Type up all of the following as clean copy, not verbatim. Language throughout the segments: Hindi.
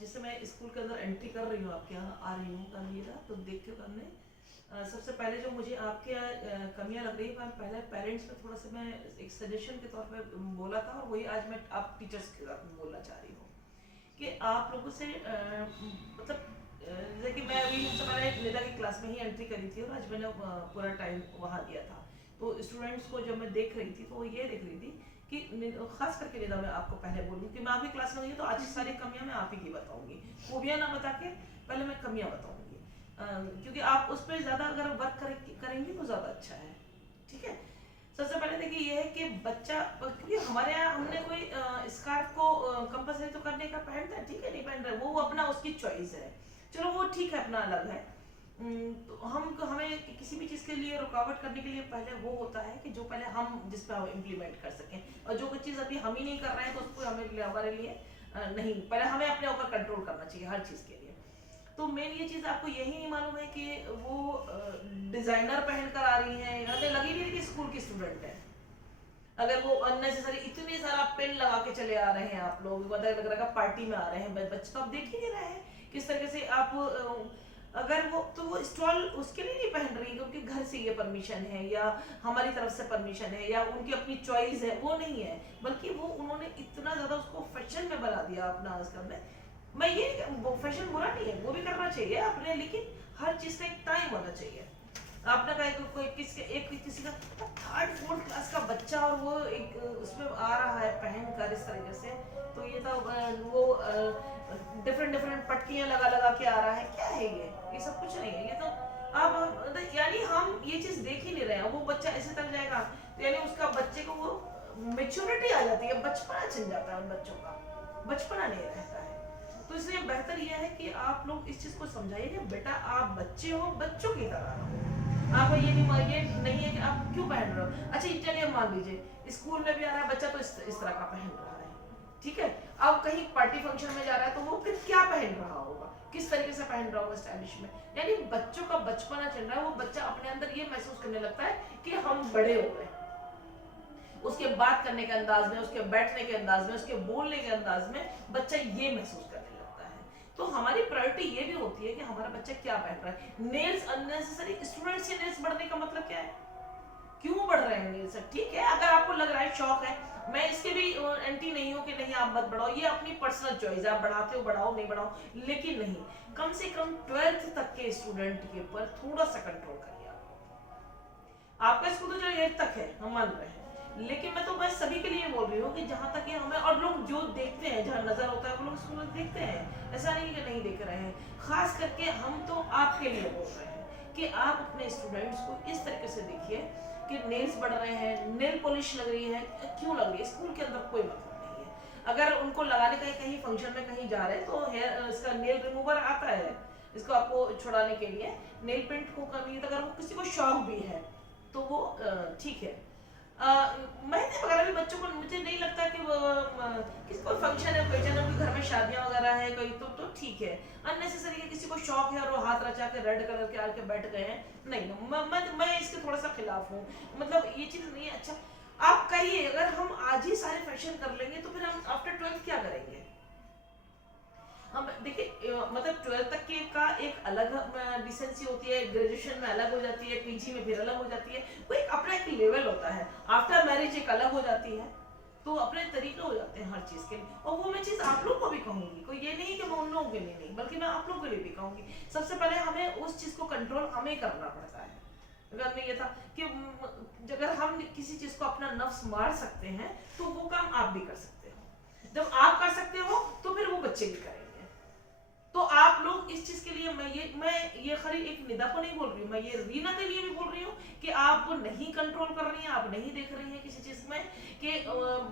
जैसे मैं स्कूल के अंदर एंट्री कर रही हूँ, आपके यहाँ आ रही हूँ कमिएगा तो देख के करने। सबसे पहले जो मुझे आपके यहाँ कमियाँ लग रही है, मैं पहले पेरेंट्स में थोड़ा सा मैं एक सजेशन के तौर पे बोला था, और वही आज मैं आप टीचर्स के साथ बोलना चाह रही हूँ कि आप लोगों से मतलब जैसे कि मैं अभी सबसे पहले निदा की क्लास में ही एंट्री करी थी, और आज मैंने पूरा टाइम वहाँ दिया था। तो स्टूडेंट्स को जब मैं देख रही थी तो वो ये देख रही थी कि खास करके निदा मैं आपको पहले बोलूँ कि मैं आपकी क्लास में हुई तो आज सारी कमियां मैं आप ही की बताऊंगी, खूबियां ना बता के पहले मैं कमियां बताऊंगी, क्योंकि आप उस पर ज्यादा अगर वर्क करेंगे तो ज्यादा अच्छा है। ठीक है, सबसे पहले देखिए ये है कि बच्चा, क्योंकि हमारे यहाँ हमने कोई स्कार्फ को कंपलसरी तो करने का पहनता है, ठीक है, नहीं पहन रहे वो अपना उसकी चॉइस है, चलो वो ठीक है, अपना अलग है। तो हमें किसी भी चीज के लिए रुकावट करने के लिए पहले वो होता है कि जो पहले हम जिस पे हम इम्प्लीमेंट कर सकें, और जो कोई चीज अभी हम ही नहीं कर रहे हैं तो उसको हमारे लिए नहीं, पहले हमें अपने ऊपर कंट्रोल करना चाहिए हर चीज के लिए। तो मेन ये चीज आपको यही नहीं मालूम है कि वो डिजाइनर पहन कर आ रही है, हमें लगी नहीं रही कि स्कूल की स्टूडेंट है। अगर वो अननेसेसरी इतने सारा पेन लगा के चले आ रहे हैं, आप लोग लग रहा है पार्टी में आ रहे हैं, बच्चे तो आप देख ही नहीं रहे हैं किस तरीके से आप अगर वो तो वो स्टॉल उसके लिए नहीं पहन रही क्योंकि घर से ये परमिशन है या हमारी तरफ से परमिशन है या उनकी अपनी चॉइस है, वो नहीं है, बल्कि वो उन्होंने इतना ज्यादा उसको फैशन में बना दिया अपना आजकल में। मैं ये वो फैशन बुरा नहीं है, वो भी करना चाहिए अपने, लेकिन हर चीज का एक टाइम होना चाहिए। आपने कहा कोई किसी का थर्ड फोर्थ क्लास का बच्चा और वो एक उसमें आ रहा है पहन कर इस तरीके से, तो ये तो वो डिफरेंट डिफरेंट पट्टियां लगा लगा के आ रहा है, क्या है ये सब कुछ नहीं है, ये तो अब यानी हम ये चीज देख ही नहीं रहे हैं। वो बच्चा ऐसे तक जाएगा तो यानी उसका बच्चे को वो मेच्योरिटी आ जाती है, बचपना छिन जाता है उन बच्चों का, बचपना नहीं रहता है। तो इसलिए बेहतर यह है कि आप लोग इस चीज को समझाइए कि बेटा आप बच्चे हो, बच्चों की तरह रहो। आपको ये नहीं है कि आप क्यों पहन रहे हो। अच्छा चलिए मान लीजिए स्कूल में भी आ रहा है बच्चा तो इस तरह का पहन रहा है, ठीक है, अब कहीं पार्टी फंक्शन में जा रहा है तो वो फिर क्या पहन रहा होगा, किस तरीके से पहन रहा होगा स्टाइलिश में। यानी बच्चों का बचपना चल रहा है, वो बच्चा अपने अंदर ये महसूस करने लगता है कि हम बड़े हो गए। उसके बात करने के अंदाज में, उसके बैठने के अंदाज में, उसके बोलने के अंदाज में बच्चा ये महसूस करने लगता है। तो हमारी प्रायोरिटी ये भी होती है कि हमारा बच्चा क्या पहन रहा है। नेल्स अननेसेसरी, स्टूडेंट से नेल्स बढ़ने का मतलब क्या है, क्यों बढ़ रहे हैं नेल्स? ठीक है, अगर आपको लग रहा है शौक है, मैं इसके भी एंटी नहीं हूँ कि नहीं आप मत बढ़ाओ, ये अपनी पर्सनल चॉइस है, आप बढ़ाते हो बढ़ाओ, नहीं बढ़ाओ, लेकिन नहीं, कम से कम 12th तक के स्टूडेंट के ऊपर थोड़ा सा कंट्रोल करिए। आपका स्कूल तो जो 8 तक है हम मान रहे हैं, लेकिन मैं सभी के लिए बोल रही हूँ कि जहां तक ये हमें, और लोग जो देखते हैं, जहां नजर होता है वो लोग स्कूल देखते हैं, ऐसा नहीं कि नहीं देख रहे हैं। खास करके हम तो आपके लिए बोल रहे हैं कि आप अपने स्टूडेंट्स को इस तरीके से देखिए कि नेल्स बढ़ रहे हैं, नेल पॉलिश लग रही है, क्यों लग रही है, स्कूल के अंदर कोई मतलब नहीं है। अगर उनको लगाने का कहीं फंक्शन में कहीं जा रहे हैं तो हेयर इसका नेल रिमूवर आता है, इसको आपको छुड़ाने के लिए नेल पेंट को कमी, अगर वो किसी को शौक भी है तो वो ठीक है। मेहंदी वगैरह भी बच्चों को, मुझे नहीं लगता कि वो किसी को फंक्शन है, कोई जन घर में शादियां वगैरह है कोई, तो ठीक है। अननेसेसरी किसी को शौक है और वो हाथ रचा के रेड कलर के आके बैठ गए हैं, नहीं, मैं इसके थोड़ा सा खिलाफ हूँ, मतलब ये चीज नहीं है। अच्छा आप कहिए, अगर हम आज ही सारे फैशन कर लेंगे तो फिर हम आफ्टर 12th क्या करेंगे? हम देखिए मतलब 12th तक के का एक अलग डिसेंसी होती है, ग्रेजुएशन में अलग हो जाती है, पीजी में फिर अलग हो जाती है, वो एक अपना एक लेवल होता है, आफ्टर मैरिज एक अलग हो जाती है, तो अपने तरीके हो जाते हैं हर चीज के लिए। और वो मैं चीज आप लोग को भी कहूंगी, कोई ये नहीं कि मैं उन लोगों के लिए नहीं, बल्कि मैं आप लोगों के लिए भी कहूंगी। सबसे पहले हमें उस चीज को कंट्रोल हमें करना पड़ता है। अगर मैं ये था कि अगर हम किसी चीज को अपना नफ्स मार सकते हैं तो वो काम आप भी कर सकते हो, जब आप कर सकते हो तो फिर वो बच्चे भी करेंगे। तो आप लोग इस चीज के लिए, मैं ये खाली एक निदा को नहीं बोल रही हूँ, मैं ये रीना के लिए भी बोल रही हूँ कि आप नहीं कंट्रोल कर रही हैं, आप नहीं देख रही हैं किसी चीज में कि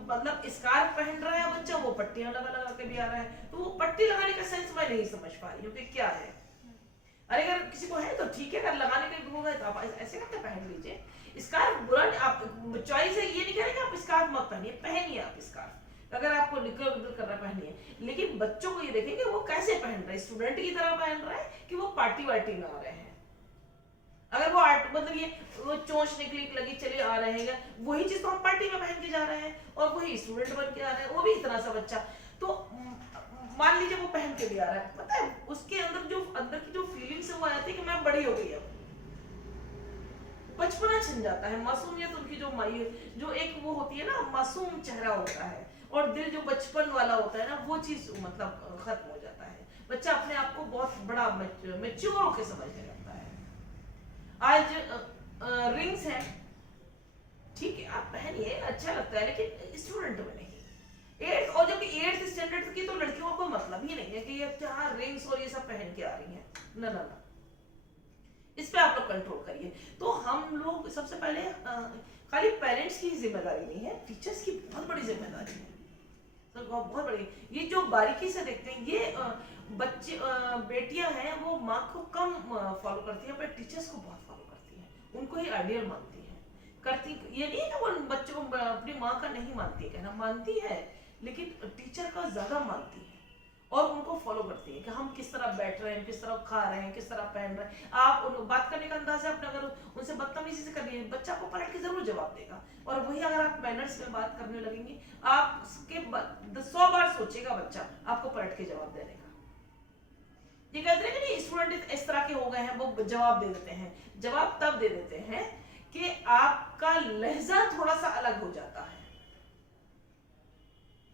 मतलब स्कार्फ पहन रहा है बच्चा, वो पट्टियां लगा लगा के भी आ रहा है, तो वो पट्टी लगाने का सेंस मैं नहीं समझ पा रही हूँ कि क्या है। अरे अगर किसी को है तो ठीक है, अगर लगाने का वो है तो आप ऐसे करके पहन लीजिए। स्कार्फ बुरा नहीं, आप चॉइस है, ये नहीं कह रहे कि आप स्कार्फ मत पहनिए आप स्कार्फ, अगर आपको निकल करना पहनिए, लेकिन बच्चों को ये देखें कि वो कैसे पहन रहे हैं, स्टूडेंट की तरह पहन रहा है कि वो पार्टी वार्टी में आ रहे हैं। अगर वो आर्ट मतलब ये वो चोंच निकली लगी चले आ रहे हैं, वही चीज तो हम पार्टी में पहन के जा रहे हैं और वही स्टूडेंट बन के आ रहे हैं, वो भी इतना सा बच्चा। तो मान लीजिए वो पहन के भी आ रहा है, पता है उसके अंदर की जो फीलिंग्स है वो आ जाती है कि मैं बड़ी हो गई अब, बचपना छिन जाता है, मासूमियत उनकी जो माई जो एक वो होती है ना मासूम चेहरा होता है, और दिल जो बचपन वाला होता है ना वो चीज मतलब खत्म हो जाता है। बच्चा अपने आप को बहुत बड़ा मैच्योर होकर समझने लगता है। आज रिंग्स है, ठीक है आप पहनिए अच्छा लगता है, लेकिन स्टूडेंट में नहीं। एट्थ, और जबकि 8th स्टैंडर्ड की तो लड़कियों को मतलब ही नहीं है कि ये क्या रिंग्स और ये सब पहन के आ रही हैं, ना ना ना, इस पे आप लोग कंट्रोल करिए। तो हम लोग सबसे पहले खाली पेरेंट्स की जिम्मेदारी नहीं है, टीचर्स की बहुत बड़ी जिम्मेदारी है, तो बहुत बड़ी। ये जो बारीकी से देखते हैं ये बच्चे बेटियां हैं वो माँ को कम फॉलो करती हैं, पर टीचर्स को बहुत फॉलो करती हैं, उनको ही आइडियल मानती हैं, करती। ये नहीं है कि वो बच्चों को अपनी माँ का नहीं मानती है, कहना मानती है, लेकिन टीचर का ज्यादा मानती है और उनको फॉलो करती है कि हम किस तरह बैठ रहे हैं, किस तरह खा रहे हैं, किस तरह पहन रहे हैं। आप उन बात करने का अंदाज है अपने, अगर उनसे बदतमीजी से करिए बच्चा को पलट के जरूर जवाब देगा, और वही अगर आप मैनर्स में बात करने लगेंगे आपके 100 बार सोचेगा बच्चा आपको पलट के जवाब देने का। ये कहते हैं कि नहीं स्टूडेंट इस तरह के हो गए हैं, वो जवाब दे देते हैं, जवाब तब दे देते हैं कि आपका लहजा थोड़ा सा अलग हो जाता है,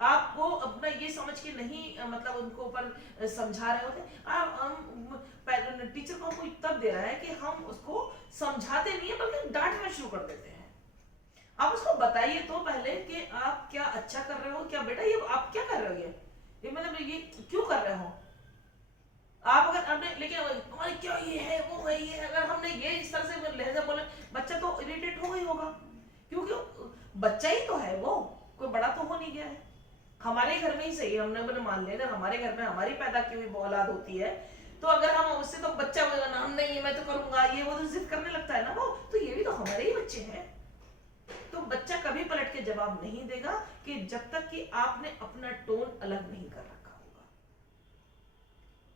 आपको अपना ये समझ के नहीं मतलब उनको ऊपर समझा रहे होते। आप टीचर को हमको तब दे रहा है कि हम उसको समझाते नहीं है बल्कि डांटना शुरू कर देते हैं। आप उसको बताइए तो पहले कि आप क्या अच्छा कर रहे हो, क्या बेटा ये आप क्या कर रहे हो, ये मतलब ये क्यों कर रहे हो आप, अगर हमने, लेकिन हमारे क्या ये है वो है ये, अगर हमने ये इस तरह से लहजा बोले बच्चा तो इरिटेट हो गई होगा, क्योंकि बच्चा ही तो है, वो कोई बड़ा तो हो नहीं गया है। हमारे घर में ही सही, हमने मान लिया अगर हमारे घर में हमारी पैदा की हुई औलाद होती है, तो अगर हम उससे तो बच्चा बोलेगा ना हम नहीं मैं तो करूंगा ये वो, तो जिद करने लगता है ना वो, तो ये भी तो हमारे ही बच्चे हैं। तो बच्चा कभी पलट के जवाब नहीं देगा कि जब तक कि आपने अपना टोन अलग नहीं कर रखा होगा।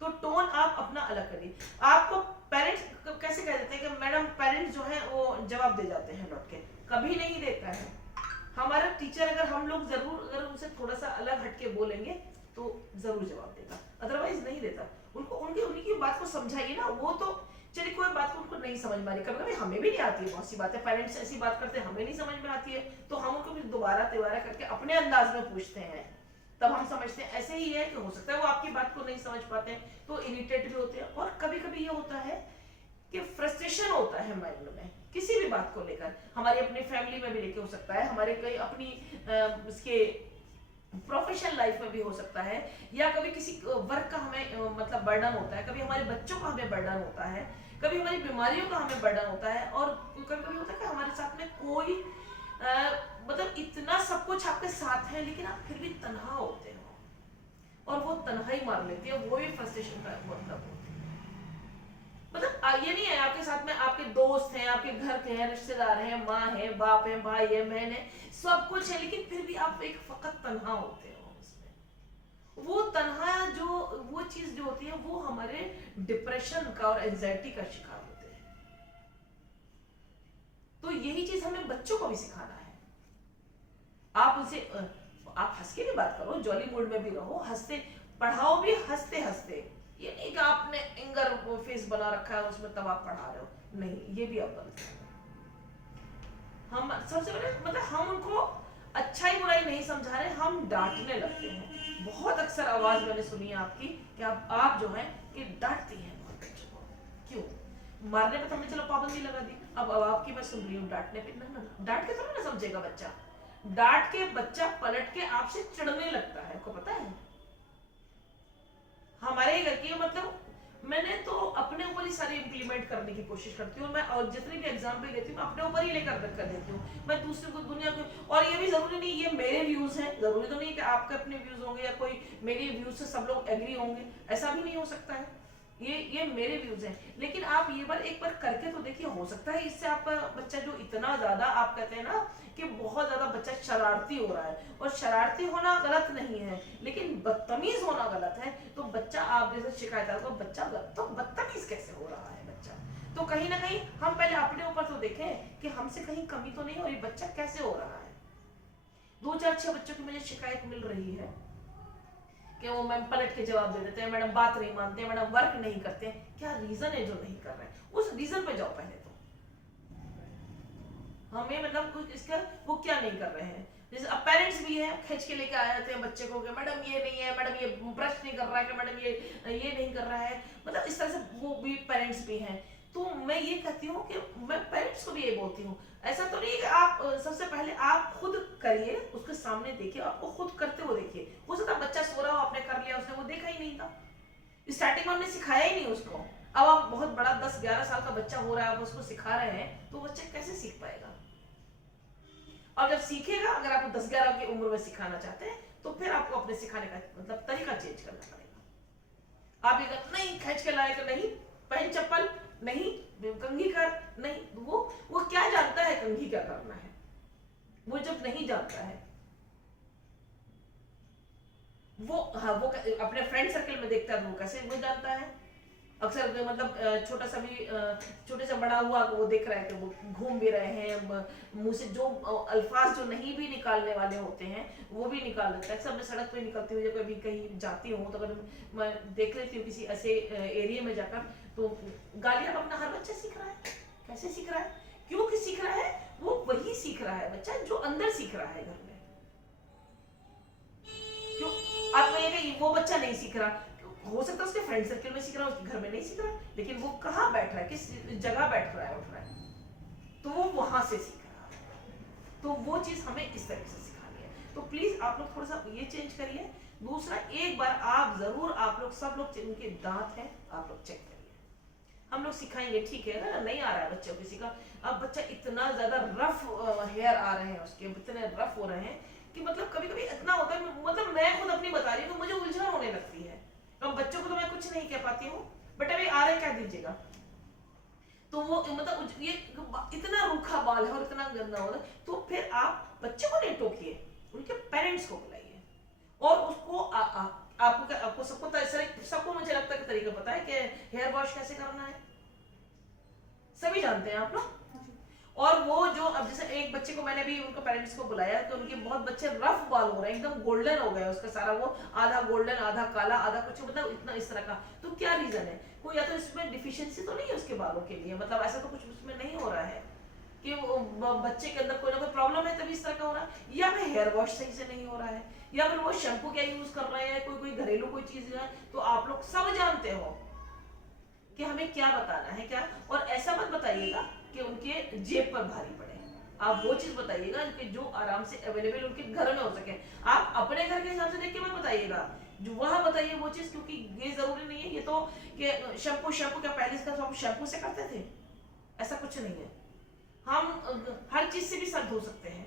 तो टोन आप अपना अलग करिए। आपको पेरेंट्स कैसे कह देते हैं कि मैडम, पेरेंट्स जो है वो जवाब दे जाते हैं लौट के, कभी नहीं देता है। हमारा टीचर अगर हम लोग जरूर अगर उनसे थोड़ा सा अलग हटके बोलेंगे तो जरूर जवाब देगा, अदरवाइज नहीं देता। उनको उनकी बात को समझाइए ना, वो तो चलिए कोई बात को उनको नहीं समझ में आ रही, कभी कभी हमें भी नहीं आती है, बहुत सी बातें पेरेंट्स ऐसी बात करते हैं हमें नहीं समझ में आती है, तो हम उनको फिर दोबारा तिबारा करके अपने अंदाज में पूछते हैं, तब हम समझते हैं ऐसे ही है कि हो सकता है वो आपकी बात को नहीं समझ पाते हैं, तो इरिटेट भी होते हैं। और कभी कभी ये होता है कि फ्रस्ट्रेशन होता है माइंड में किसी भी बात को लेकर, हमारी अपनी फैमिली में भी लेके हो सकता है, हमारे कई अपनी इसके प्रोफेशनल लाइफ में भी हो सकता है, या कभी किसी वर्क का हमें मतलब बर्डन होता है, कभी हमारे बच्चों का हमें बर्डन होता है, कभी हमारी बीमारियों का हमें बर्डन होता है, और कभी कभी होता है कि हमारे साथ में कोई मतलब इतना सब कुछ आपके साथ है लेकिन आप फिर भी तन्हा होते हो, और वो तन्हाई मार लेती है, वो भी फ्रस्ट्रेशन का मतलब होता है। मतलब ये नहीं है आपके साथ में आपके दोस्त हैं, आपके घर के हैं, रिश्तेदार हैं, माँ है, बाप है, भाई है, बहन है, सब कुछ है, लेकिन फिर भी आप एक फकत तन्हा होते हो उसमें। वो तन्हा जो वो चीज जो होती है वो हमारे डिप्रेशन का और एंजाइटी का शिकार होते हैं। तो यही चीज हमें बच्चों को भी सिखाना है। आप उनसे आप हंस के भी बात करो, जॉली मूड में भी रहो, हंसते पढ़ाओ भी हंसते हंसते, ये नहीं कि आपने एंगर फेस बना रखा है उसमें तब आप पढ़ा रहे हो, नहीं, ये भी आप गलत है। हम सबसे पहले मतलब हम उनको अच्छाई बुराई नहीं समझा रहे, हम डांटने लगते हैं। बहुत अक्सर आवाज मैंने सुनी है आपकी कि आप जो है कि डांटती हैं बहुत बच्चों को, क्यों? मारने पे तो हमने चलो पाबंदी लगा दी, अब आपकी मैं सुन रही हूँ डांटने पे, ना डांट के थोड़ा ना समझेगा बच्चा, डांट के बच्चा पलट के आपसे चिढ़ने लगता है, आपको पता है? हमारे घर की मतलब मैंने तो अपने ऊपर ही सारी इंप्लीमेंट करने की कोशिश करती हूँ मैं, और जितनी भी एग्जाम्पल लेती हूँ मैं अपने ऊपर ही लेकर कर देती हूँ, मैं दूसरे को दुनिया को। और ये भी जरूरी नहीं ये मेरे व्यूज हैं, जरूरी तो नहीं कि आपके अपने व्यूज होंगे या कोई मेरे व्यूज से सब लोग एग्री होंगे, ऐसा भी नहीं हो सकता है। ये मेरे व्यूज हैं, लेकिन आप ये बार एक बार करके तो देखिए, हो सकता है इससे आपका बच्चा जो इतना ज्यादा आप कहते हैं ना कि बहुत ज्यादा बच्चा शरारती हो रहा है, और शरारती होना गलत नहीं है लेकिन बदतमीज होना गलत है। तो बच्चा आप जैसे शिकायत को बच्चा तो बदतमीज कैसे हो रहा है बच्चा, तो कहीं ना कहीं हम पहले अपने ऊपर तो देखें कि हमसे कहीं कमी तो नहीं हो रही, बच्चा कैसे हो रहा है। 2 4 6 बच्चों की मुझे शिकायत मिल रही है कि वो मैम पलट के जवाब दे देते हैं, मैडम बात नहीं मानते हैं, मैडम वर्क नहीं करते हैं। क्या रीजन है जो नहीं कर रहे हैं? उस रीजन पे जाओ पहले तो। हमें मतलब कुछ इसका वो क्या नहीं कर रहे हैं। जैसे अब पेरेंट्स भी है, खींच के लेके आ जाते हैं बच्चे को कि मैडम ये नहीं है, मैडम ये ब्रश नहीं कर रहा है, कि मैडम ये नहीं कर रहा है, मतलब इस तरह से वो भी पेरेंट्स भी हैं। तो मैं ये कहती हूँ कि मैं पेरेंट्स को भी ये बोलती हूँ, ऐसा तो नहीं है कि आप सबसे पहले आप खुद करिए, उसके सामने देखिए, आपको खुद करते हुए देखिए। हो सकता है बच्चा सो रहा हो, आपने कर लिया, उसने वो देखा ही नहीं था, स्टार्टिंग में हमने सिखाया ही नहीं उसको। अब आप बहुत बड़ा 10-11 साल का बच्चा हो रहा है, आप उसको सिखा रहे हैं, तो बच्चा कैसे सीख पाएगा? और जब सीखेगा, अगर आप 10-11 की उम्र में सिखाना चाहते हैं, तो फिर आपको अपने सिखाने का मतलब तरीका चेंज करना पड़ेगा। आप ये नहीं खींच के लाए तो नहीं, पहन चप्पल नहीं, कंघी कर नहीं, वो क्या जानता है कंघी क्या करना है? वो जब नहीं जानता है, वो हाँ वो अपने फ्रेंड सर्कल में देखता है, वो कैसे वो जानता है? अक्सर मतलब छोटा सा भी छोटे से बड़ा हुआ वो देख रहा है कि वो घूम भी रहे हैं, मुंह से जो अल्फाज जो नहीं भी निकालने वाले होते हैं वो भी निकाल देता है। अक्सर मैं सड़क पे निकलती हूँ, जब कभी कहीं जाती हूँ, तो अगर मैं देख लेती हूँ किसी ऐसे एरिया में जाकर, तो गालियां अपना हर बच्चा सीख रहा है। कैसे सीख रहा है? क्यों कि सीख रहा है? वो वही सीख रहा है बच्चा जो अंदर सीख रहा है घर में। क्यों आप कहिएगा वो बच्चा नहीं सीख रहा, हो सकता है उसके फ्रेंड सर्कल में सीख रहा है, उसके घर में नहीं सीख रहा, लेकिन वो कहाँ बैठ रहा है, किस जगह बैठ रहा है, उठ रहा है, तो वो वहां से सीख रहा है। तो वो चीज हमें इस तरीके से सिखानी है। तो प्लीज आप लोग थोड़ा सा ये चेंज करिए। दूसरा, एक बार आप जरूर, आप लोग सब लोग, जिनके दांत है आप लोग चेक करिए। हम लोग सिखाएंगे, ठीक है, अगर नहीं आ रहा है बच्चे को किसी का, अब बच्चा इतना ज्यादा रफ हेयर आ रहे हैं उसके, इतने रफ हो रहे हैं कि मतलब कभी कभी इतना होता है, मतलब मैं खुद अपनी बता रही हूँ, मुझे उलझन होने लगती है। अब बच्चों को तो मैं कुछ नहीं कह पाती हूँ, बट अभी आ रहे कह दीजिएगा, तो वो मतलब ये इतना रूखा बाल है और इतना गंदा हो रहा है, तो फिर आप बच्चे को नहीं टोकिए, उनके पेरेंट्स को बुलाइए और उसको आपको सबको मुझे लगता है कि तरीका पता है कि हेयर वॉश कैसे करना है, सभी जानते हैं आप लोग। और वो जो अब जैसे एक बच्चे को मैंने भी उनके पेरेंट्स को बुलाया, तो उनके बहुत बच्चे रफ बाल हो रहे हैं, एकदम गोल्डन हो गया उसका सारा, वो आधा गोल्डन आधा काला आधा कुछ, मतलब इतना इस तरह का। तो क्या रीजन है? कोई या तो इसमें डिफिशियंसी तो नहीं है उसके बालों के लिए, मतलब ऐसा तो कुछ उसमें नहीं हो रहा है कि वो बच्चे के अंदर कोई ना कोई प्रॉब्लम है तभी इस तरह का हो रहा है, या फिर हेयर वॉश सही से नहीं हो रहा है, या फिर वो शैम्पू क्या यूज कर रहे हैं, कोई घरेलू कोई चीज है। तो आप लोग सब जानते हो कि हमें क्या बताना है क्या, और ऐसा मत बताइएगा कि उनके जेब पर भारी पड़े। आप वो चीज बताइएगा कि जो आराम से अवेलेबल उनके घर में हो सके। आप अपने घर के हिसाब से देख के मत बताइएगा, जो वह बताइए वो चीज, क्योंकि ये जरूरी नहीं है ये तो कि शैम्पू क्या पहले इसका हम शैम्पू से करते थे, ऐसा कुछ नहीं है। हम हर चीज से भी सर धो सकते हैं।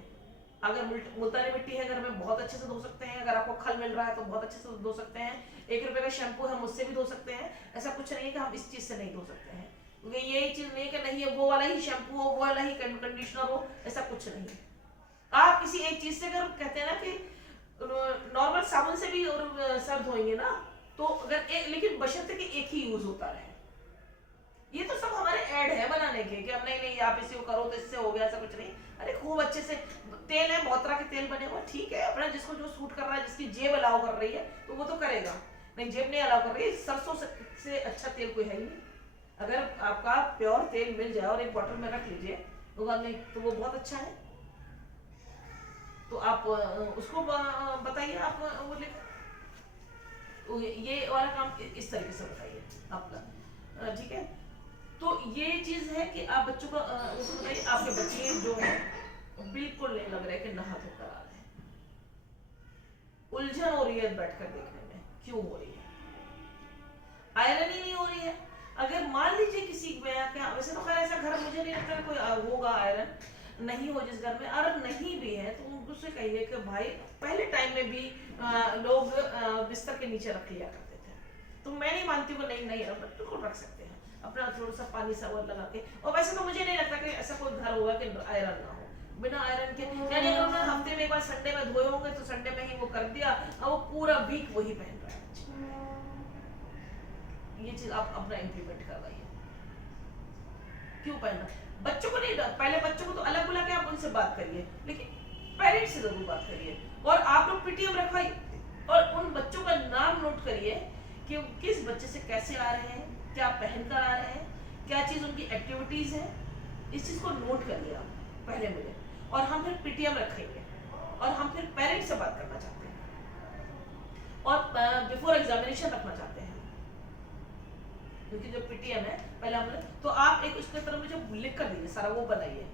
अगर मुल्तानी मिट्टी है घर में, बहुत अच्छे से धो सकते हैं। अगर आपको खल मिल रहा है तो बहुत अच्छे से धो सकते हैं। 1 रुपए का शैम्पू हम उससे भी धो सकते हैं। ऐसा कुछ नहीं है कि हम इस चीज से नहीं धो सकते हैं, क्योंकि ये चीज नहीं है कि नहीं है वो वाला ही शैम्पू हो, वो वाला ही कंडीशनर हो, ऐसा कुछ नहीं है। आप किसी एक चीज से अगर कहते हैं ना कि नॉर्मल साबुन से भी और सर धोएंगे ना, तो अगर लेकिन बशर्ते कि एक ही यूज होता रहे। ये तो सब हमारे ऐड है बनाने के कि अब नहीं आप इसे करो तो इससे हो गया, ऐसा कुछ नहीं। अरे खूब अच्छे से तेल है, बहुत तरह के तेल बने हुए, ठीक है, अपना जिसको जो सूट कर रहा है, जिसकी जेब अलाउ कर रही है तो वो तो करेगा। नहीं, जेब नहीं अलाउ कर रही है, सरसों से अच्छा तेल कोई है ही नहीं। अगर आपका प्योर तेल मिल जाए और एक बॉटल में रख लीजिए तो वो बहुत अच्छा है। तो आप उसको बताइए, आप वो लेकर ये वाला काम इस तरीके से बताइए आपका, ठीक है। तो ये चीज है कि आप बच्चों को उसको बताइए, आपके बच्चे जो है बिल्कुल नहीं लग रहा है कि नहा धोकर आ रहे हैं। उलझन हो रही है बैठकर देखने में, क्यों हो रही है? आयरन ही नहीं हो रही है। अगर मान लीजिए किसी में क्या, वैसे तो खैर ऐसा घर मुझे नहीं लगता कोई होगा आयरन नहीं हो, जिस घर में अगर नहीं भी है तो उससे कहिए कि भाई पहले टाइम में भी लोग बिस्तर के नीचे रख लिया करते थे, तो मैं नहीं मानती हूँ नहीं बिल्कुल रख सकते हैं अपना थोड़ा सा पानी सावर लगा के। और वैसे तो मुझे नहीं लगता कि ऐसा कोई घर होगा कि आयरन ना हो, बिना आयरन के। यानी अगर उन्होंने हफ्ते में एक बार संडे में धोए होंगे तो संडे में ही वो कर दिया, और वो पूरा वीक वही पहन रहा है। ये चीज आप अपना इंप्लीमेंट करवाइए। क्यों पहनना? बच्चों को नहीं, पहले बच्चों को तो अलग बुला के आप उनसे बात करिए, लेकिन पेरेंट्स से जरूर बात करिए। और आप लोग पीटीएम रखवाइए, और उन बच्चों का नाम नोट करिए कि वो किस बच्चे से कैसे आ रहे हैं, क्या पहन कर आ रहे हैं, क्या चीज उनकी एक्टिविटीज है। इस चीज को नोट करिए आप पहले मुझे, और हम फिर पीटीएम रखेंगे और हम फिर पेरेंट्स से बात करना चाहते हैं और बिफोर एग्जामिनेशन रखना चाहते हैं, क्योंकि जो पीटीएम है पहले हमने, तो आप एक उसके तरफ मुझे लिख कर दीजिए, सारा वो बनाइए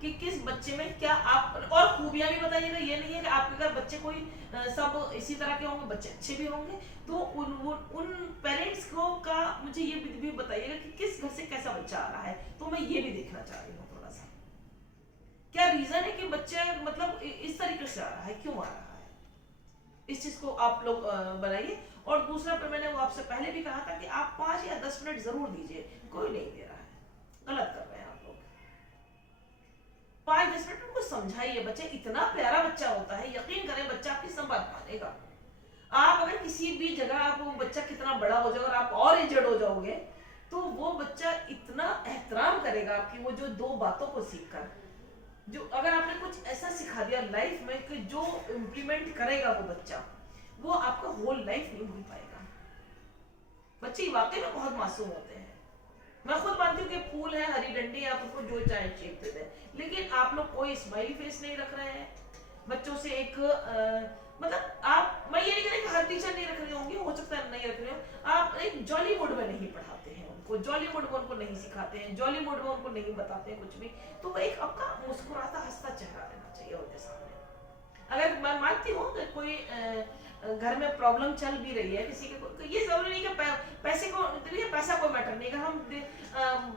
कि किस बच्चे में क्या आप, और खूबियां भी बताइएगा। ये नहीं है कि आपके अगर बच्चे कोई सब इसी तरह के होंगे, बच्चे अच्छे भी होंगे, तो उन पेरेंट्स को का मुझे ये भी बताइएगा कि किस घर से कैसा बच्चा आ रहा है, तो मैं ये भी देखना चाह रही हूँ थोड़ा सा, क्या रीजन है कि बच्चा मतलब इस तरीके से आ रहा है, क्यों आ रहा है। इस चीज को आप लोग बनाइए। और दूसरा पर मैंने वो आपसे पहले भी कहा था कि आप 5 या 10 मिनट जरूर दीजिए, कोई नहीं दे रहा है, गलत कर रहे हैं आप लोग। 5-10 मिनट उनको समझाइए। बच्चा इतना प्यारा बच्चा होता है, यकीन करें बच्चा आपकी सब बात मानेगा। आप अगर किसी भी जगह आप वो बच्चा कितना बड़ा हो जाए और आप और एजड हो जाओगे, तो वो बच्चा इतना एहतराम करेगा आपकी, वो जो 2 बातों को सीखकर, जो अगर आपने कुछ ऐसा सिखा दिया लाइफ में कि जो इम्प्लीमेंट करेगा वो बच्चा, वो आपका होल लाइफ नहीं भूल पाएगा। बच्चे वाकई में बहुत मासूम होते हैं। मैं खुद मानती हूँ कि फूल है, हरी डंडी, आप उसको जो चाहे शेप दे दें, लेकिन आप लोग कोई स्माइली फेस नहीं रख रहे हैं बच्चों से। एक मतलब आप, मैं ये नहीं कह रही कि हर टीचर नहीं रख रहे होंगे, हो सकता है नहीं रख रहे हो, आप एक जॉली मूड में नहीं पढ़ाते हैं उनको, जॉली मूड में उनको नहीं सिखाते हैं, जॉली मूड में उनको नहीं बताते हैं कुछ भी, तो वो एक आपका मुस्कुराता हंसता चेहरा रहना चाहिए उनके सामने। अगर मैं मानती हूँ कि कोई घर में प्रॉब्लम चल भी रही है किसी के, ये जरूरी नहीं कि पैसे को, पैसा कोई मैटर नहीं। अगर हम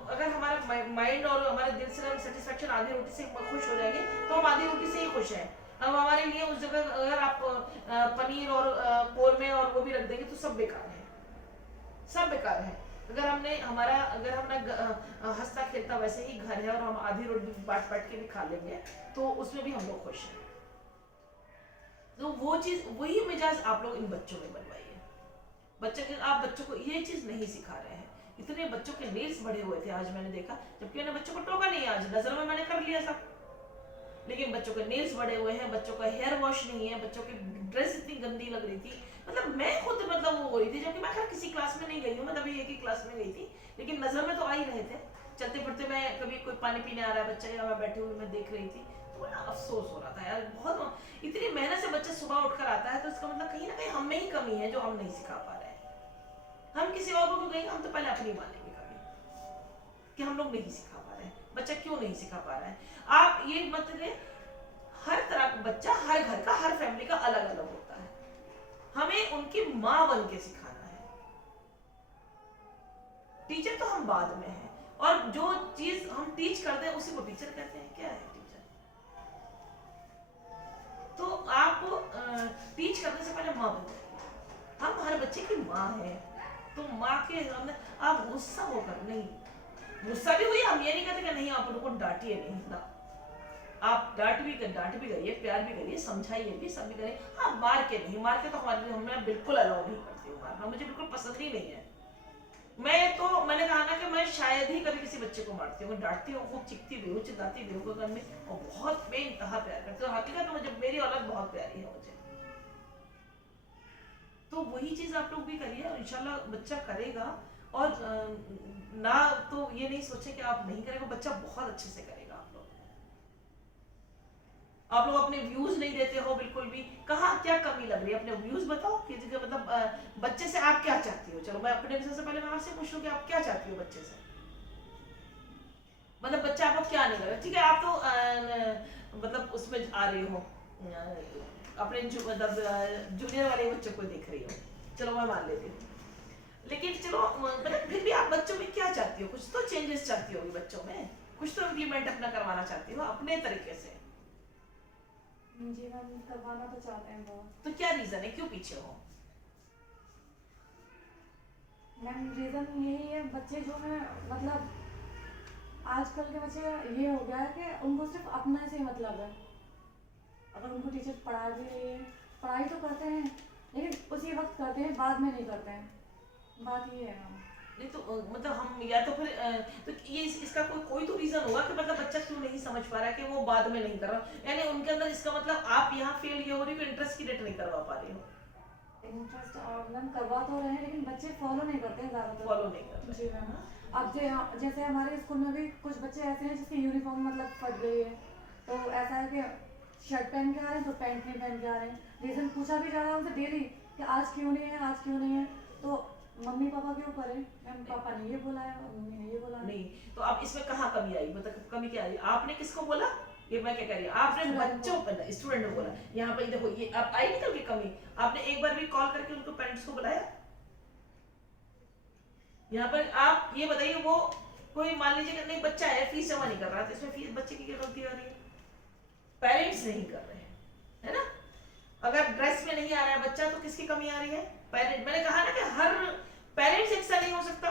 अगर हमारा माइंड और हमारे दिल से हम सेटिस्फेक्शन आधी रोटी से खुश हो जाएंगे, तो हम आधी रोटी से ही खुश हैं। अब हमारे लिए उस जगह अगर आप पनीर और कोरमे और वो भी रख देंगे तो सब बेकार है, सब बेकार है। अगर हमने हमारा, अगर हमारा हंसता खेलता वैसे ही घर है और हम आधी रोटी बांट बांट के भी खा लेंगे, तो उसमें भी हम लोग खुश हैं। तो वो चीज, वही मिजाज आप लोग इन बच्चों में बनवाइए। बच्चे के, आप बच्चों को ये चीज नहीं सिखा रहे हैं। इतने बच्चों के नेल्स बढ़े हुए थे आज मैंने देखा, जबकि मैंने बच्चों को टोका नहीं, आज नजर में मैंने कर लिया सब, लेकिन बच्चों के नेल्स बढ़े हुए हैं, बच्चों का हेयर वॉश नहीं है, बच्चों की ड्रेस इतनी गंदी लग रही थी। मतलब मैं खुद मतलब वो हो रही थी, जबकि मैं खैर किसी क्लास में नहीं गई हूँ, मैं तभी एक ही क्लास में गई थी, लेकिन नजर में तो आ ही रहे थे। चलते फिरते मैं कभी कोई पानी पीने आ रहा है बच्चा, या मैं बैठे हुए मैं देख रही थी, तो बड़ा अफसोस हो रहा था यार। बहुत इतनी मेहनत से बच्चा सुबह उठकर आता है, तो इसका मतलब कहीं ना कहीं हम में ही कमी है जो हम नहीं सिखा पा रहे हैं। हम किसी और को कहेंगे, हम तो पहले अपनी मानेंगे कभी कि हम लोग नहीं सिखा पा रहे हैं। बच्चा क्यों नहीं सिखा पा रहा है, आप ये मत दें। हर तरह का बच्चा, हर घर का, हर फैमिली का अलग अलग होता है, हमें उनकी माँ बन के सिखाना है। टीचर तो हम बाद में हैं, और जो चीज हम टीच करते हैं उसी को टीचर कहते हैं। क्या है टीचर? तो आप टीच करने से पहले माँ बन जाइए। हम हर बच्चे की माँ है, तो माँ के सामने आप गुस्सा होकर नहीं, गुस्सा भी हुई, हम ये नहीं कहते कि नहीं आप उनको डांटिए नहीं ना, आप डांट भी करिए, प्यार भी करिए, समझाइए भी, सब भी करिए। हाँ, मार के नहीं, मार के तो हमारे लिए, मैं बिल्कुल अलाउ नहीं करती हूँ मारना, मुझे बिल्कुल पसंद ही नहीं है। मैंने कहा ना कि मैं शायद ही कभी किसी बच्चे को मारती हूँ, डांटती हूँ, खूब चिखती भी हूँ, चिल्लाती भी हूँ घर में, और बहुत बेइंतहा प्यार करती हूँ। हकीकत में मुझे मेरी औलाद बहुत प्यारी है मुझे। तो वही चीज आप लोग भी करिए और इंशाल्लाह बच्चा करेगा। और ना तो ये नहीं सोचे कि आप नहीं करेगा, बच्चा बहुत अच्छे से करेगा। आप लोग अपने व्यूज नहीं देते हो बिल्कुल भी, कहाँ क्या कमी लग रही है, अपने व्यूज बताओ कि मतलब बच्चे से आप क्या चाहती हो। चलो मैं अपने विषय से पहले मैं आपसे पूछ लूं कि आप क्या चाहती हो बच्चे से, मतलब बच्चा आपको क्या नहीं लगा। ठीक है, आप तो मतलब उसमें आ रही हो, अपने मतलब जूनियर वाले बच्चों को देख रही हो, चलो मैं मान लेती हूँ, लेकिन चलो मतलब फिर भी आप बच्चों में क्या चाहती हो, कुछ तो चेंजेस चाहती होगी बच्चों में, कुछ तो इम्प्लीमेंट अपना करवाना चाहती हो अपने तरीके से। जी मैम, करवाना तो चाहते हैं बहुत। तो क्या रीजन है, क्यों पीछे हो? मैम रीजन यही है, बच्चे जो हैं मतलब आजकल के बच्चे ये हो गया है कि उनको सिर्फ अपने से मतलब है। अगर उनको टीचर पढ़ा भी रही है, पढ़ाई तो करते हैं लेकिन उसी वक्त करते हैं, बाद में नहीं करते हैं, बात ये है मैम। नहीं तो मतलब हम या तो फिर तो ये इसका कोई तो रीजन होगा कि मतलब बच्चा क्यों नहीं समझ पा रहा है कि वो बाद में नहीं कर रहा, यानी उनके अंदर इसका मतलब आप यहाँ फेल ये हो रही हो, इंटरेस्ट की डेट नहीं करवा पा रही हो। इंटरेस्ट और मैम करवा तो रहे हैं लेकिन बच्चे फॉलो नहीं करते हैं ज़्यादातर। फॉलो नहीं कर रहे जी हैं, मैम। हाँ? अब जैसे हमारे स्कूल में भी कुछ बच्चे ऐसे हैं जिसकी यूनिफॉर्म मतलब फट गई है, तो ऐसा है कि शर्ट पहन के आ रहे हैं तो पैंट नहीं पहन के आ रहे हैं। रीज़न पूछा भी जा रहा है उनसे डेली कि आज क्यों नहीं है, आज क्यों नहीं है, तो मम्मी पापा के ऊपर है, मैम पापा ने ये बोला है और मम्मी ने ये बोला है। नहीं, तो अब इसमें कहाँ कमी आई, मतलब कमी क्या आई? आपने किसको बोला? ये मैं क्या कह रही हूँ, आपने Student बच्चों पर, स्टूडेंट ने बोला। यहाँ पर देखो ये अब आई निकल के कमी। आपने एक बार भी कॉल करके उनको पेरेंट्स को बुलाया? यहाँ पर आप ये बताइए, वो कोई मान लीजिए कि नहीं बच्चा है फीस जमा नहीं कर रहा, तो इसमें फीस बच्चे की क्या गलती आ रही है? पेरेंट्स नहीं कर रहे हैं, है ना? अगर ड्रेस में नहीं आ रहा है बच्चा तो किसकी कमी आ रही है? पेरेंट। मैंने कहा ना कि हर पेरेंट्स एक सा नहीं हो सकता,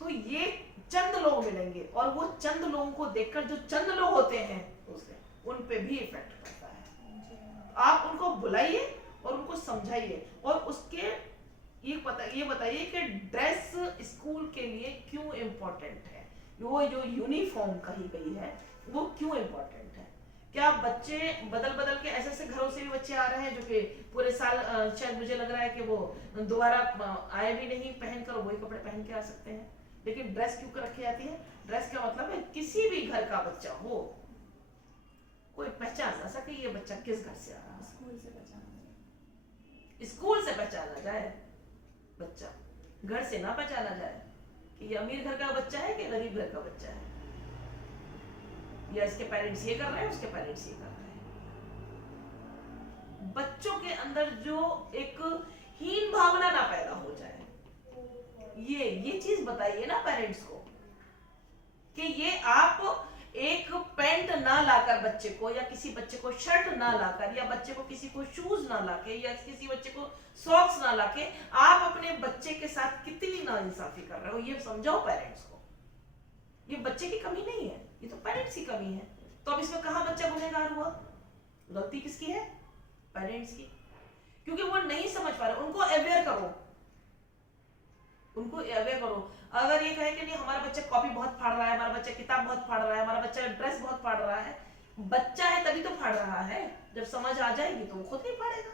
तो ये चंद लोग मिलेंगे और वो चंद लोगों को देखकर जो चंद लोग होते हैं उससे उन पे भी इफेक्ट पड़ता है। आप उनको बुलाइए और उनको समझाइए और उसके ये बताइए कि ड्रेस स्कूल के लिए क्यों इम्पोर्टेंट है, वो जो यूनिफॉर्म कही गई है वो क्यों इम्पोर्टेंट है। क्या बच्चे बदल बदल के ऐसे ऐसे घरों से भी बच्चे आ रहे हैं जो कि पूरे साल शायद मुझे लग रहा है कि वो दोबारा आए भी नहीं पहनकर वही कपड़े पहन के आ सकते हैं, लेकिन ड्रेस क्यों कर रखी जाती है? ड्रेस का मतलब है किसी भी घर का बच्चा हो कोई पहचान ना सके ये बच्चा किस घर से आ रहा है। स्कूल से पहचाना स्कूल से पहचाना जाए बच्चा, घर से ना पहचाना जाए कि ये अमीर घर का बच्चा है कि गरीब घर का बच्चा है, या इसके पेरेंट्स ये कर रहे हैं उसके पेरेंट्स ये कर रहे हैं। बच्चों के अंदर जो एक हीन भावना ना पैदा हो जाए, ये चीज बताइए ना पेरेंट्स को कि ये आप एक पैंट ना लाकर बच्चे को, या किसी बच्चे को शर्ट ना लाकर, या बच्चे को किसी को शूज ना लाके, या किसी बच्चे को सॉक्स ना लाके आप अपने बच्चे के साथ कितनी नाइंसाफी कर रहे हो, ये समझाओ पेरेंट्स को। ये बच्चे की कमी नहीं है, ये तो पेरेंट्स की कमी है। तो अब इसमें कहां बच्चा गुनहगार हुआ? गलती किसकी है? पेरेंट्स की, क्योंकि वो नहीं समझ पा रहे। उनको अवेयर करो, उनको अवेयर करो। अगर ये कहे कि नहीं हमारा बच्चा कॉपी बहुत फाड़ रहा है, हमारा बच्चा किताब बहुत फाड़ रहा है, हमारा बच्चा ड्रेस बहुत फाड़ रहा है, बच्चा है तभी तो फाड़ रहा है, जब समझ आ जाएगी तो वो खुद नहीं फाड़ेगा।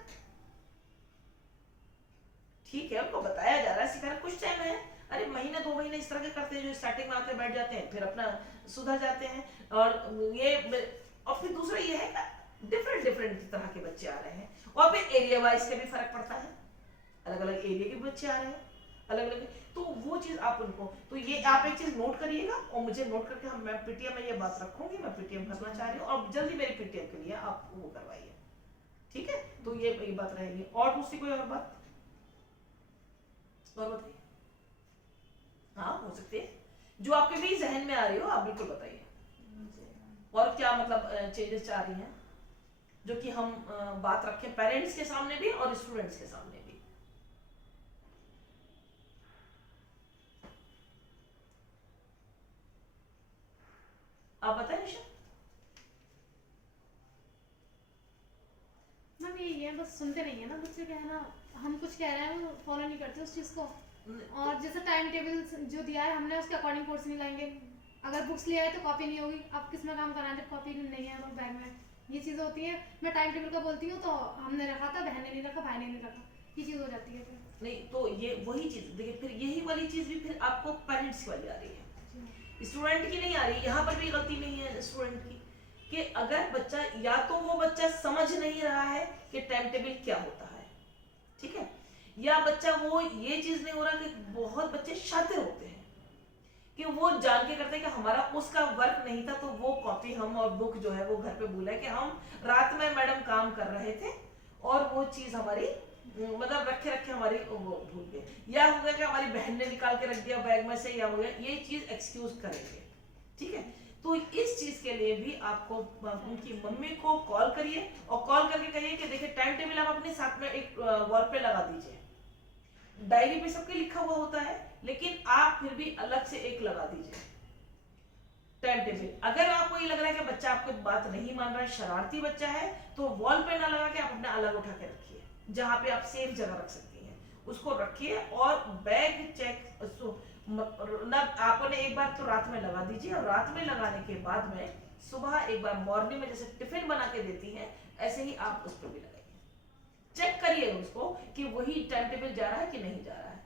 ठीक है, उनको बताया जा रहा है, सिखा रहा, कुछ टाइम है, अरे महीने 2 महीने इस तरह के करते हैं जो स्टार्टिंग में आके बैठ जाते हैं, फिर अपना सुधर जाते हैं। और फिर दूसरा ये है डिफरेंट डिफरेंट तरह के बच्चे आ रहे हैं, और फिर एरिया वाइज का भी फर्क पड़ता है, अलग अलग एरिया के बच्चे आ रहे हैं अलग अलग। तो वो चीज आप उनको, तो ये आप एक चीज नोट करिएगा और मुझे नोट करके मैं पीटीएम में ये बात रखूंगी, मैं पीटीएम करना चाह रही हूँ और जल्दी मेरी पीटीएम के लिए आप वो करवाइए, ठीक है? तो ये बात रहेगी। और दूसरी कोई और बात और बताइए? हाँ हो सकती है, जो आपके भी जहन में आ रही हो आप बिल्कुल बताइए। और क्या मतलब चेंजेस चाह रही हैं जो कि हम बात रखें पेरेंट्स के सामने भी और स्टूडेंट्स के सामने भी? आप बताएं निशा। मैम यही है, बस सुनते नहीं है ना बच्चे, क्या है ना, हम कुछ कह रहे हैं वो फॉलो नहीं करते उस चीज़ को। और जैसे टाइम टेबल जो दिया है हमने उसके अकॉर्डिंग कोर्स नहीं लाएंगे। अगर बुक्स ले आए तो कॉपी नहीं होगी, आप किस में काम कराएं जब कॉपी नहीं है और बैग में, ये चीज़ होती है। मैं टाइम टेबल का बोलती हूँ तो हमने रखा था, बहन ने नहीं रखा, भाई ने नहीं रखा, ये चीज़ हो जाती है फिर। नहीं तो ये वही चीज देखिए, फिर यही वाली चीज भी फिर आपको पेरेंट्स वाली आ रही है, स्टूडेंट की नहीं आ रही। यहाँ पर भी गलती नहीं है स्टूडेंट की कि अगर बच्चा, या तो वो बच्चा समझ नहीं रहा है कि टाइम टेबल क्या होता है, ठीक है, या बच्चा वो ये चीज नहीं हो रहा कि बहुत बच्चे शातिर होते हैं कि वो जान के करते हैं कि हमारा उसका वर्क नहीं था तो वो कॉपी हम और बुक जो है वो घर पे भूला है कि हम रात में मैडम काम कर रहे थे और वो चीज हमारी मतलब रखे रखे हमारी वो भूल गए, या हो गया कि हमारी बहन ने निकाल के रख दिया बैग में से, या हो गया, ये चीज एक्सक्यूज करेंगे, ठीक है? तो इस चीज के लिए भी आपको उनकी मम्मी को कॉल करिए और कॉल करके कहिए कि देखिए टाइम टेबल आप अपने साथ में एक वॉल पे लगा दीजिए। डायरी पे सबके लिखा हुआ होता है, लेकिन आप फिर भी अलग से एक लगा दीजिए टाइम टेबल। अगर आपको ये लग रहा है कि बच्चा आपकी बात नहीं मान रहा है, शरारती बच्चा है, तो वॉल पे ना लगा के आप अपने अलग उठा के रखिए, जहां पे आप सेफ जगह रख सकती हैं उसको रखिए। और बैग चेक ना, आपने एक बार तो रात में लगा दीजिए, और रात में लगाने के बाद में सुबह एक बार मॉर्निंग में जैसे टिफिन बना के देती हैं ऐसे ही आप उस पर भी लगाइए, चेक करिए उसको कि वही टाइम टेबल जा रहा है कि नहीं जा रहा है।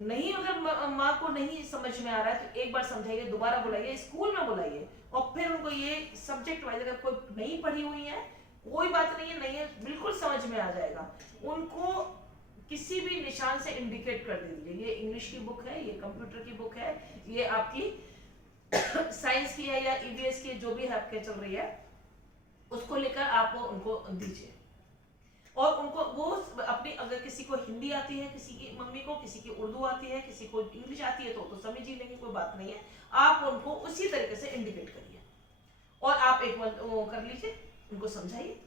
नहीं, अगर माँ को नहीं समझ में आ रहा है तो एक बार समझाइए, दोबारा बुलाइए, स्कूल में बुलाइए, और फिर उनको ये सब्जेक्ट वाइज अगर कोई नहीं पढ़ी हुई है, कोई बात नहीं है, नहीं है, बिल्कुल समझ में आ जाएगा। उनको किसी भी निशान से इंडिकेट कर दीजिए, ये इंग्लिश की बुक है, ये कंप्यूटर की बुक है, ये आपकी साइंस की है या ईवीएस की, जो भी है आपके चल रही है, उसको लेकर आप उनको दीजिए। और उनको वो अपनी, अगर किसी को हिंदी आती है, किसी की मम्मी को, किसी की उर्दू आती है, किसी को इंग्लिश आती है, तो समझ ही लेंगे, कोई बात नहीं है। आप उनको उसी तरीके से इंडिकेट करिए और आप एक बार वो कर लीजिए, उनको समझाइए।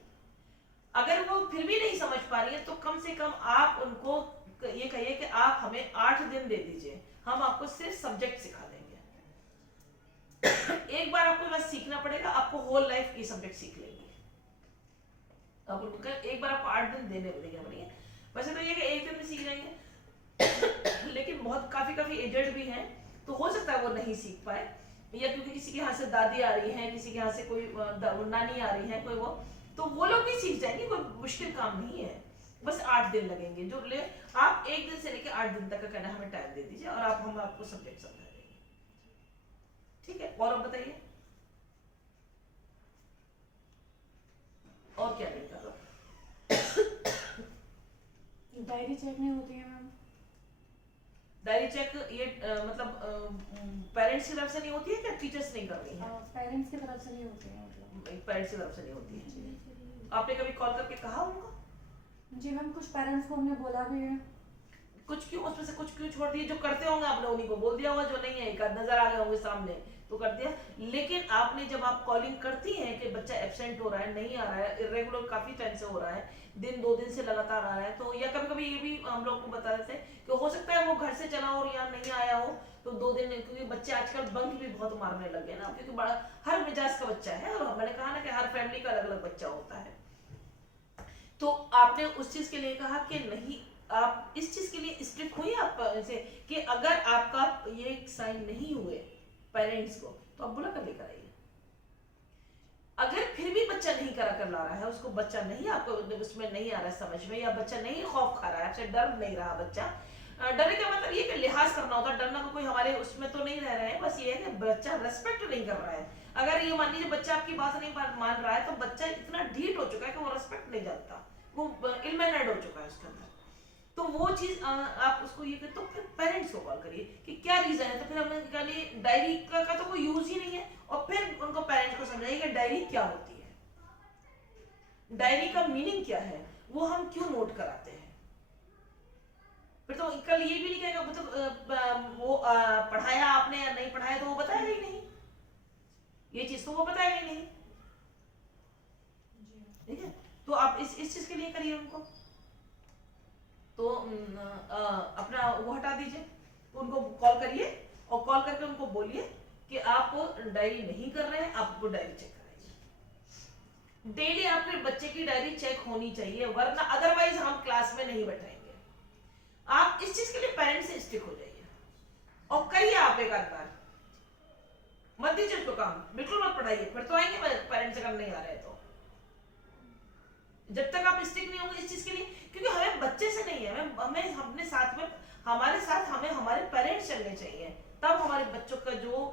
अगर वो फिर भी नहीं समझ पा रही है तो कम से कम आप उनको ये कहिए कि आप हमें 8 दिन दे दीजिए, हम आपको सिर्फ सब्जेक्ट सिखा देंगे। एक बार आपको बस सीखना पड़ेगा, आपको होल लाइफ की सब्जेक्ट सीख लेंगे। अब उनको एक बार आपको 8 दिन देने पड़ेंगे। वैसे तो ये कि एक दिन में सीख जाएंगे लेकिन बहुत काफी एजेड भी हैं, तो हो सकता है वो नहीं सीख पाए, या क्योंकि किसी के यहाँ से दादी आ रही है, किसी के यहाँ से कोई नानी आ रही है, कोई तो वो लोग भी सीख जाएंगे, कोई मुश्किल काम नहीं है। बस 8 दिन लगेंगे, जो ले आप 1 दिन से लेकर 8 दिन तक का कहना हमें टाइम दे दीजिए, और हम आपको सब्जेक्ट समझा देंगे। ठीक है, और अब बताइए और क्या नहीं कर रहा? डायरी चेक नहीं होती है मैम। डायरी चेक ये मतलब पेरेंट्स की तरफ से नहीं होती है क्या, टीचर्स नहीं कर रही हैं? पेरेंट्स की तरफ से नहीं होती है, मतलब पेरेंट्स की तरफ से नहीं होती है। आपने कभी कॉल करके कहा उनको? जी मैम, कुछ पेरेंट्स को हमने बोला भी है। कुछ क्यों, उसमें से कुछ क्यों छोड़ दिए? जो करते होंगे आपने उन्हीं को बोल दिया होगा, जो नहीं है एक नजर आ गए होंगे सामने तो कर दिया। लेकिन आपने जब आप कॉलिंग करती हैं कि बच्चा एब्सेंट हो रहा है, नहीं आ रहा है, इरेगुलर काफी टाइम से हो रहा है, दिन 2 दिन से लगातार आ रहा है, तो या कभी कभी ये भी हम लोग को बता देते हैं कि हो सकता है वो घर से चला और यहाँ नहीं आया हो, तो 2 दिन, क्योंकि बच्चे आजकल बंक भी बहुत मारने लगे ना, क्योंकि बड़ा हर मिजाज का बच्चा है, और मैंने कहा ना कि हर फैमिली का अलग अलग बच्चा होता है। तो आपने उस चीज के लिए कहा कि नहीं, आप इस चीज के लिए स्ट्रिक्ट हुई आप से कि अगर आपका ये साइन नहीं हुए पेरेंट्स को, तो आप बुला कर लेकर आइए। अगर फिर भी बच्चा नहीं करा कर ला रहा है, उसको बच्चा नहीं, आपको उसमें नहीं आ रहा है समझ में, या बच्चा नहीं खौफ खा रहा है, आपसे डर नहीं रहा बच्चा, डरने का मतलब ये कि लिहाज करना होता है, डरना का कोई हमारे उसमें तो नहीं रह रहा है, बस ये है कि बच्चा रेस्पेक्ट नहीं कर रहा है। अगर ये मान लीजिए बच्चा आपकी बात नहीं मान रहा है, तो बच्चा इतना ढीठ हो चुका है कि वो रेस्पेक्ट नहीं जानता, वो इलमेनेड हो चुका है उसके अंदर। तो वो चीज आप उसको ये तो फिर पेरेंट्स को कॉल करिए कि क्या रीजन है, तो फिर हमने कहा डायरी का तो कोई यूज ही नहीं है, और फिर उनको पेरेंट्स को समझाइए कि डायरी क्या होती है, डायरी का मीनिंग क्या है, वो हम क्यों नोट कराते हैं। फिर तो कल ये भी नहीं कहेगा वो पढ़ाया आपने या नहीं पढ़ाया, तो वो बताएगा ही नहीं, ये चीज तो वो बताएगा ही नहीं। ठीक है, तो आप इस चीज के लिए करिए उनको, तो अपना वो हटा दीजिए, उनको कॉल करिए और कॉल करके उनको बोलिए कि आप डायरी नहीं कर रहे हैं, आपको डायरी चेक कराइए। डेली आपके बच्चे की डायरी चेक होनी चाहिए, वरना अदरवाइज हम क्लास में नहीं बैठाएंगे। आप इस चीज के लिए पेरेंट्स से स्टिक हो जाइए और करिए आप एक आध बार, मत दीजिए उसको काम, बिल्कुल मत पढ़ाइए, फिर तो आएंगे पेरेंट्स से काम नहीं आ रहे तो। जब तक आप स्टिक नहीं होंगे इस चीज के लिए, क्योंकि हमें बच्चे से नहीं है, हमें अपने साथ में, हमारे साथ हमें हमारे पेरेंट्स चलने चाहिए, तब हमारे बच्चों का जो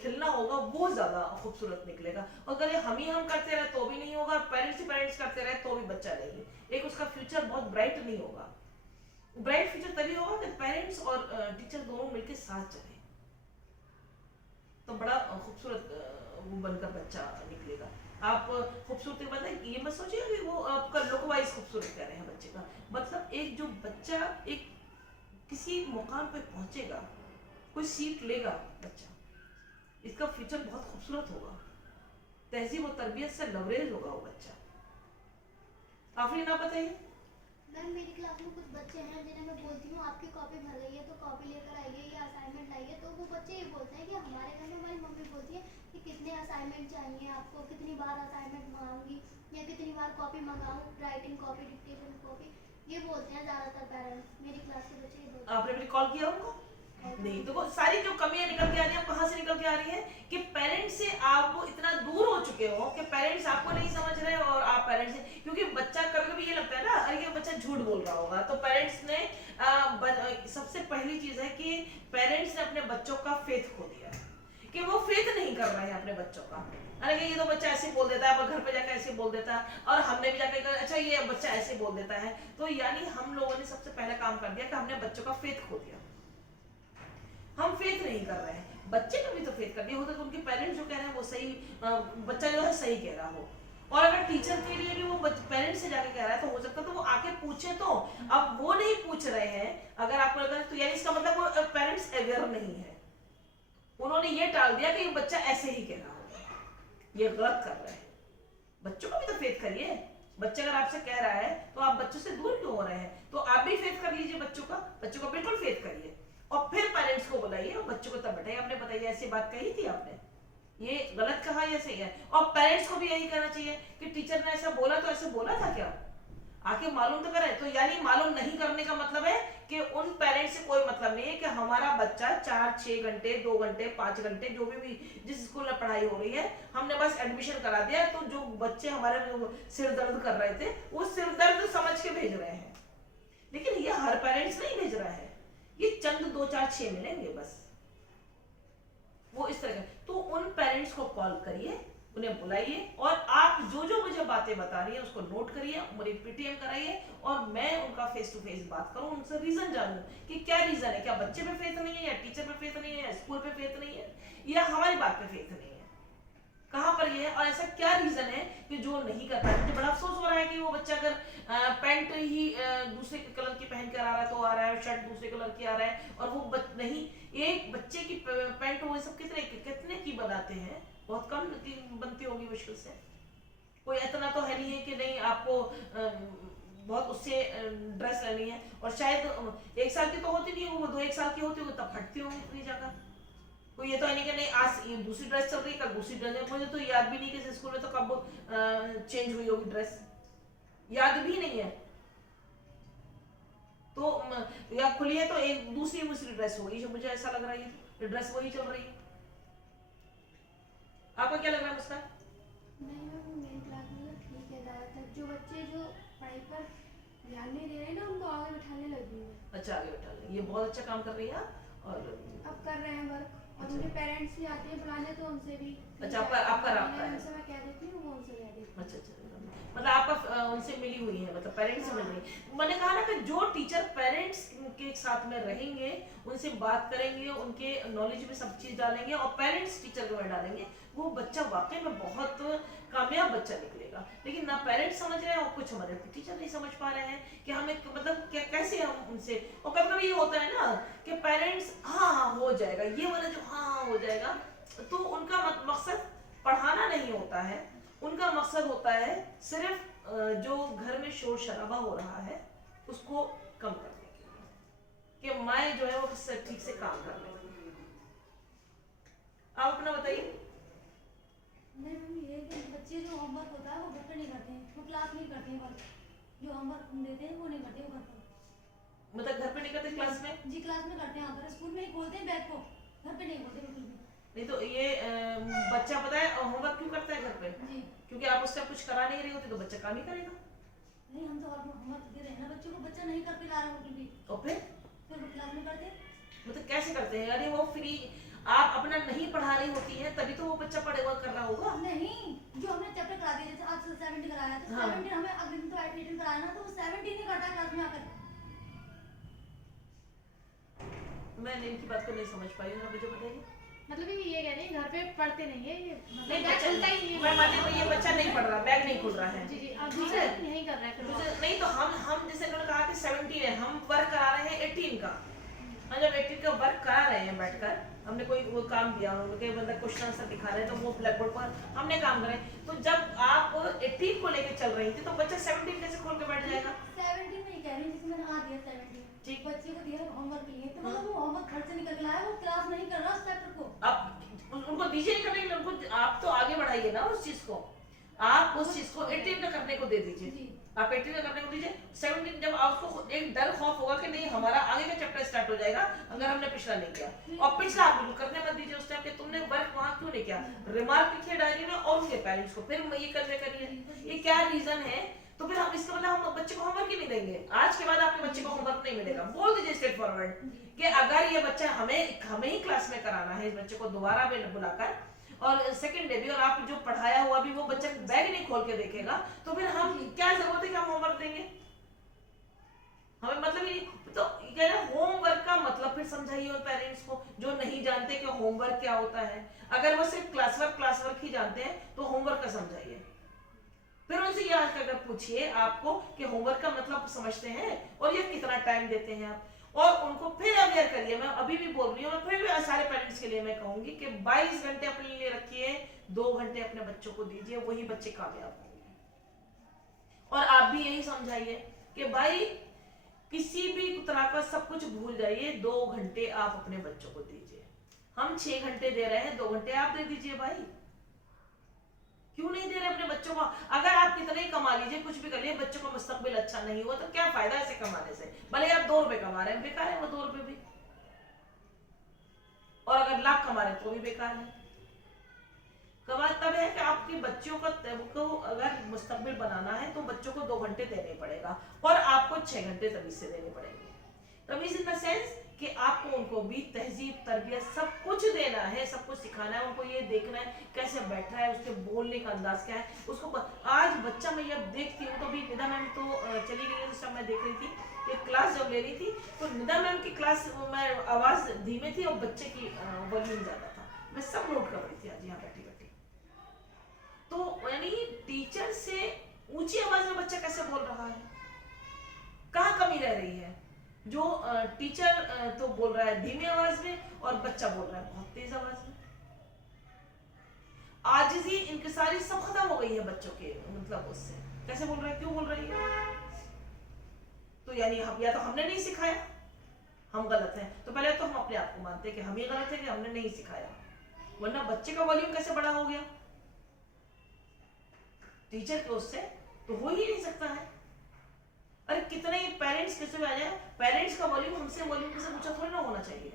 खिलना होगा वो ज्यादा खूबसूरत निकलेगा। और अगर हम करते रहे तो भी नहीं होगा, पेरेंट्स ही पेरेंट्स करते रहे तो भी बच्चा नहीं, एक उसका फ्यूचर बहुत ब्राइट नहीं होगा। ब्राइट फ्यूचर तभी होगा कि पेरेंट्स और टीचर दोनों मिलकर साथ चले, तो बड़ा खूबसूरत बनकर बच्चा निकलेगा। आप खूबसूरती मतलब ये मत सोचिए कि वो आपका लुक वाइज खूबसूरत कह रहे हैं बच्चे का, मतलब एक जो बच्चा एक किसी मुकाम पे पहुंचेगा, कोई सीट लेगा बच्चा, इसका फ्यूचर बहुत खूबसूरत होगा, तहजीब और तरबियत से लवरेज होगा वो बच्चा। आपने ना बताइए मैम, मेरी क्लास में कुछ बच्चे हैं जिन्हें मैं बोलती हूँ आपकी कॉपी भर गई है तो कॉपी लेकर आइए या असाइनमेंट लाइए, तो वो बच्चे ये बोलते हैं कि हमारे घर में हमारी मम्मी बोलती है कि कितने असाइनमेंट चाहिए आपको, कितनी बार असाइनमेंट मंगाऊंगी या कितनी बार कॉपी मंगाऊँ, राइटिंग कॉपी, डिक्टेशन कॉपी, ये बोलते हैं ज़्यादातर पेरेंट्स, मेरी क्लास के बच्चे ये बोलते हैं। आपने भी कॉल किया उनको? नहीं, तो सारी जो कमियां निकल के आ रही है कहाँ से निकल के आ रही है कि पेरेंट्स से आप इतना दूर हो चुके चुके हो कि पेरेंट्स आपको नहीं समझ रहे और आप पेरेंट्स, क्योंकि बच्चा कभी कभी ये लगता है ना, अरे ये बच्चा झूठ बोल रहा होगा, तो पेरेंट्स ने सबसे पहली चीज है कि पेरेंट्स ने अपने बच्चों का फेथ खो दिया है, कि वो फेथ नहीं कर रहे हैं अपने बच्चों का। अरे ये तो बच्चा ऐसे बोल देता है, घर पे जाकर ऐसे बोल देता है, और हमने भी जाकर अच्छा ये बच्चा ऐसे बोल देता है, तो यानी हम लोगों ने सबसे पहला काम कर दिया कि हमने बच्चों का फेथ खो दिया। हम फेथ नहीं कर रहे हैं, बच्चे का भी तो फेथ कर दिया होता, तो उनके पेरेंट्स जो कह रहे हैं वो सही, बच्चा जो है सही कह रहा हो। और अगर टीचर के लिए भी वो पेरेंट्स से जाके कह रहा है, तो हो सकता है तो वो आके पूछे, तो अब वो नहीं पूछ रहे हैं, अगर आपको लगा तो यानी इसका मतलब वो पेरेंट्स अवेयर नहीं है, उन्होंने ये टाल दिया कि ये बच्चा ऐसे ही कह रहा होगा, ये गलत कर रहे हैं। बच्चों का भी तो फेथ करिए, बच्चा अगर आपसे कह रहा है तो आप बच्चों से दूर क्यों हो रहे हैं, तो आप भी फेथ कर लीजिए बच्चों का बिल्कुल फेथ करिए, और फिर पेरेंट्स को बुलाइए और बच्चों को तब बताइए आपने बताइए ऐसी बात कही थी आपने, ये गलत कहा या सही है। और पेरेंट्स को भी यही कहना चाहिए कि टीचर ने ऐसा बोला, तो ऐसे बोला था क्या, आके मालूम तो करे। तो यानी मालूम नहीं करने का मतलब है कि उन पेरेंट्स से कोई मतलब नहीं है कि हमारा बच्चा 4-6 घंटे 2 घंटे 5 घंटे जो भी जिस स्कूल में पढ़ाई हो रही है, हमने बस एडमिशन करा दिया, तो जो बच्चे हमारे सिर दर्द कर रहे थे वो सिर दर्द समझ के भेज रहे हैं। लेकिन ये हर पेरेंट्स नहीं भेज रहा है, ये चंद 2 4 6 मिलेंगे बस, वो इस तरह। तो उन पेरेंट्स को कॉल करिए, उन्हें बुलाइए, और आप जो जो मुझे बातें बता रही है उसको नोट करिए, मुझे पीटीएम कराइए, और मैं उनका फेस टू फेस बात करूं, उनसे रीजन जानूं कि क्या रीजन है, क्या बच्चे पे फेथ नहीं है, या टीचर पे फेथ नहीं है, या स्कूल पे फेथ नहीं है, या हमारी बात पे फेथ नहीं है, कहां पर ये है, और ऐसा क्या रीजन है कि जो नहीं कर पाए। मुझे बड़ा अफसोस हो रहा है कि वो बच्चा अगर पैंट ही दूसरे कलर की पहन कर आ रहा है तो आ रहा है, शर्ट दूसरे कलर की आ रहा है, और वो नहीं, एक बच्चे की पैंट वो सब कितने की बनाते हैं, बहुत कम की बनती होगी मुश्किल से, कोई इतना तो है नहीं है कि नहीं आपको बहुत उससे ड्रेस लेनी है, और शायद 1 साल की तो होती नहीं है वो, 2-1 साल की होती होगी तब फटती होंगी इतनी जगह। तो ये तो है नहीं कि नहीं आज ये दूसरी ड्रेस चल रही है, कल दूसरी ड्रेस, मुझे तो याद भी नहीं कि स्कूल में तो कब चेंज हुई होगी ड्रेस, याद भी नहीं है। तो या खुली है तो एक दूसरी ड्रेस होगी, जो मुझे ऐसा लग रहा है ड्रेस वही चल रही है। आपका क्या लग रहा है मुस्कान? नहीं मैम, मेरी क्लास में तो ठीक है, ज़्यादातर जो बच्चे जो पढ़ाई पर ध्यान नहीं दे रहे हैं ना, उनको आगे बिठाने लगी है। अच्छा, आगे बैठा लें, ये बहुत अच्छा काम कर रही है आप, और अब कर रहे हैं वर्क, और अच्छा। उनके पेरेंट्स भी आते हैं बुलाने, तो उनसे भी अच्छा, आपका राब्ता है। उनसे मैं कह देती हूँ, वो उनसे कह देती हूँ। अच्छा, मतलब आपका उनसे मिली हुई है, मतलब पेरेंट्स से मिल रही है। मैंने कहा ना कि जो टीचर पेरेंट्स के साथ में रहेंगे, उनसे बात करेंगे, उनके नॉलेज में सब चीज डालेंगे, और पेरेंट्स टीचर को डालेंगे, वो बच्चा वाकई में बहुत कामयाब बच्चा निकलेगा। लेकिन ना पेरेंट्स समझ रहे हैं और कुछ समझ रहे हैं, टीचर नहीं समझ पा रहे हैं कि हमें मतलब क्या कैसे हम उनसे, और कभी कभी ये होता है ना कि पेरेंट्स हाँ हो जाएगा, ये वाला जो हाँ हो जाएगा, तो उनका मकसद पढ़ाना नहीं होता है, उनका मकसद होता है सिर्फ जो घर में शोर शराबा हो रहा है उसको कम करने के लिए, कि माए जो है वो ठीक से काम कर ले। आप अपना बताइए। नहीं मैम, ये कि बच्चे जो होमवर्क होता है वो घर पे नहीं करते हैं, वो क्लास में करते हैं वर्क, जो होमवर्क हम देते हैं वो नहीं करते, वो घर पर। मतलब घर पे नहीं करते, क्लास में? जी क्लास में करते हैं, यहाँ पर स्कूल में ही खोलते हैं बैग को, घर पे नहीं खोलते बिल्कुल भी। नहीं तो ये बच्चा पता है होमवर्क क्यों करता है घर पे? जी क्योंकि आप उसका कुछ करा नहीं रही होती, तो बच्चा काम ही करेगा। नहीं, हम तो होमवर्क दे रहे हैं ना बच्चों को, बच्चा नहीं करके ला रहा बिल्कुल भी, और फिर वो क्लास में करते। मतलब कैसे करते हैं, यानी वो फ्री आप अपना नहीं पढ़ा रही होती है तभी तो वो बच्चा पढ़ेगा कर रहा होगा। नहीं, जो हमने चैप्टर करा दिया, जैसे आज 17 कराया तो 17 हमें अगले दिन तो 18 कराया ना, तो वो 17 ही करता है क्लास में आकर। मैं इनकी बात को नहीं समझ पाई, जरा मुझे बताइए। मतलब ये कह रहे हैं घर पे पढ़ते नहीं है, ये नहीं बैग खुलता ही नहीं है। मैं मानती हूँ ये बच्चा नहीं पढ़ रहा, बैग नहीं खुल रहा है। जी जी, अब दूसरा यही कर रहा है फिर। नहीं तो हम जैसे उन्होंने कहा कि 17 है, हम वर्क करा रहे हैं 18 का, हम जब 18 का वर्क करा रहे हैं बैठकर, हमने कोई वो काम दिया, उनके मतलब क्वेश्चन आंसर दिखा रहे हैं, तो वो ब्लैक बोर्ड पर हमने काम करे, तो जब आप 18 को लेके चल रही थी तो बच्चा 17 कैसे खोल के बैठ जाएगा? 17 नहीं कह रही, जैसे मैंने आज दिया 17 ठीक। बच्चे को दिया होमवर्क के लिए, तो मतलब वो होमवर्क घर से निकल के लाया, वो क्लास नहीं कर रहा उस चैप्टर को। अब उनको दीजिए नहीं करने के लिए, उनको आप तो आगे बढ़ाइए ना उस चीज को। आप उस चीज को 18 करने को दे दीजिए, आप 18 करने को दीजिए। 17 जब आपको एक डर खौफ होगा कि नहीं हमारा आगे का चैप्टर स्टार्ट हो जाएगा अगर हमने पिछला नहीं किया, और पिछला आप बिल्कुल करने मत दीजिए उस टाइम कि तुमने वर्क वहां क्यों नहीं किया, रिमार्क लिखिए डायरी में और उनके पेरेंट्स को फिर ये करने करिए ये क्या रीजन है। तो फिर हम इसका मतलब हम बच्चे को होमवर्क ही नहीं देंगे, आज के बाद आपके बच्चे को होमवर्क नहीं मिलेगा। बोल दीजिए स्ट्रेट फॉरवर्ड कि अगर ये बच्चा हमें ही क्लास में कराना है, इस बच्चे को दोबारा बुलाकर और सेकंड डे भी, और आप जो पढ़ाया हुआ भी वो बच्चा बैग नहीं खोल के देखेगा, तो फिर हम क्या जरूरत है कि हम होमवर्क देंगे, हमें मतलब ही तो कह रहे होमवर्क का मतलब फिर समझाइए उन पेरेंट्स को जो नहीं जानते कि होमवर्क क्या होता है। अगर वो सिर्फ क्लास वर्क ही जानते हैं तो होमवर्क का समझाइए, फिर उनसे ये अगर पूछिए आपको कि होमवर्क का मतलब समझते हैं और ये कितना टाइम देते हैं आप, और उनको फिर अवेयर करिए। मैं अभी भी बोल रही हूँ, मैं फिर भी सारे पेरेंट्स के लिए मैं कहूंगी कि 22 घंटे अपने लिए रखिए, 2 घंटे अपने बच्चों को दीजिए, वही बच्चे कामयाब होंगे। और आप भी यही समझाइए कि भाई किसी भी तरह का सब कुछ भूल जाइए, 2 घंटे आप अपने बच्चों को दीजिए। हम 6 घंटे दे रहे हैं, 2 घंटे आप दे दीजिए भाई, क्यों नहीं दे रहे अपने बच्चों को। अगर आप कितने ही कमा लीजिए, कुछ भी कर लीजिए, बच्चों का मुस्तकबिल अच्छा नहीं हुआ तो क्या फायदा ऐसे कमाने से, भले आप 2 रुपए कमा रहे हैं, बेकार है वो 2 रुपए भी, और अगर लाख कमा रहे हैं तो भी बेकार है। कमा तब है कि आपके बच्चों को अगर मुस्तकबिल बनाना है तो बच्चों को 2 घंटे देने पड़ेगा, और आपको 6 घंटे तमीज से देने पड़ेंगे। तमीज इन द सेंस कि आपको उनको भी तहजीब तरबियत सब कुछ देना है, सब कुछ सिखाना है, उनको ये देखना है कैसे बैठ रहा है, उसके बोलने का अंदाज क्या है उसको। आज बच्चा मैं जब देखती हूँ तो अभी निदा मैम तो चली गई है, उस समय मैं देख रही थी एक क्लास जब ले रही थी तो निदा मैम की क्लास में आवाज धीमे थी और बच्चे की वॉल्यूम ज्यादा था, मैं सब नोट कर रही थी आज यहाँ बैठी बैठी। तो यानी टीचर से ऊंची आवाज में बच्चा कैसे बोल रहा है, कहाँ कमी रह रही है। जो टीचर तो बोल रहा है धीमी आवाज में और बच्चा बोल रहा है बहुत तेज आवाज में। आजिज़ी इंकिसारी सब खत्म हो गई है बच्चों के, मतलब उससे कैसे बोल रहा है, क्यों बोल रही है। तो यानी हम या तो हमने नहीं सिखाया, हम गलत हैं, तो पहले तो हम अपने आप को मानते हैं कि हम ही गलत है कि हमने नहीं सिखाया, वरना बच्चे का वॉल्यूम कैसे बड़ा हो गया टीचर के उससे, तो हो ही नहीं सकता है। अरे कितने पेरेंट्स कैसे आ जाए, पेरेंट्स का वॉल्यूम हमसे वॉल्यूम से ऊंचा थोड़ी ना होना चाहिए।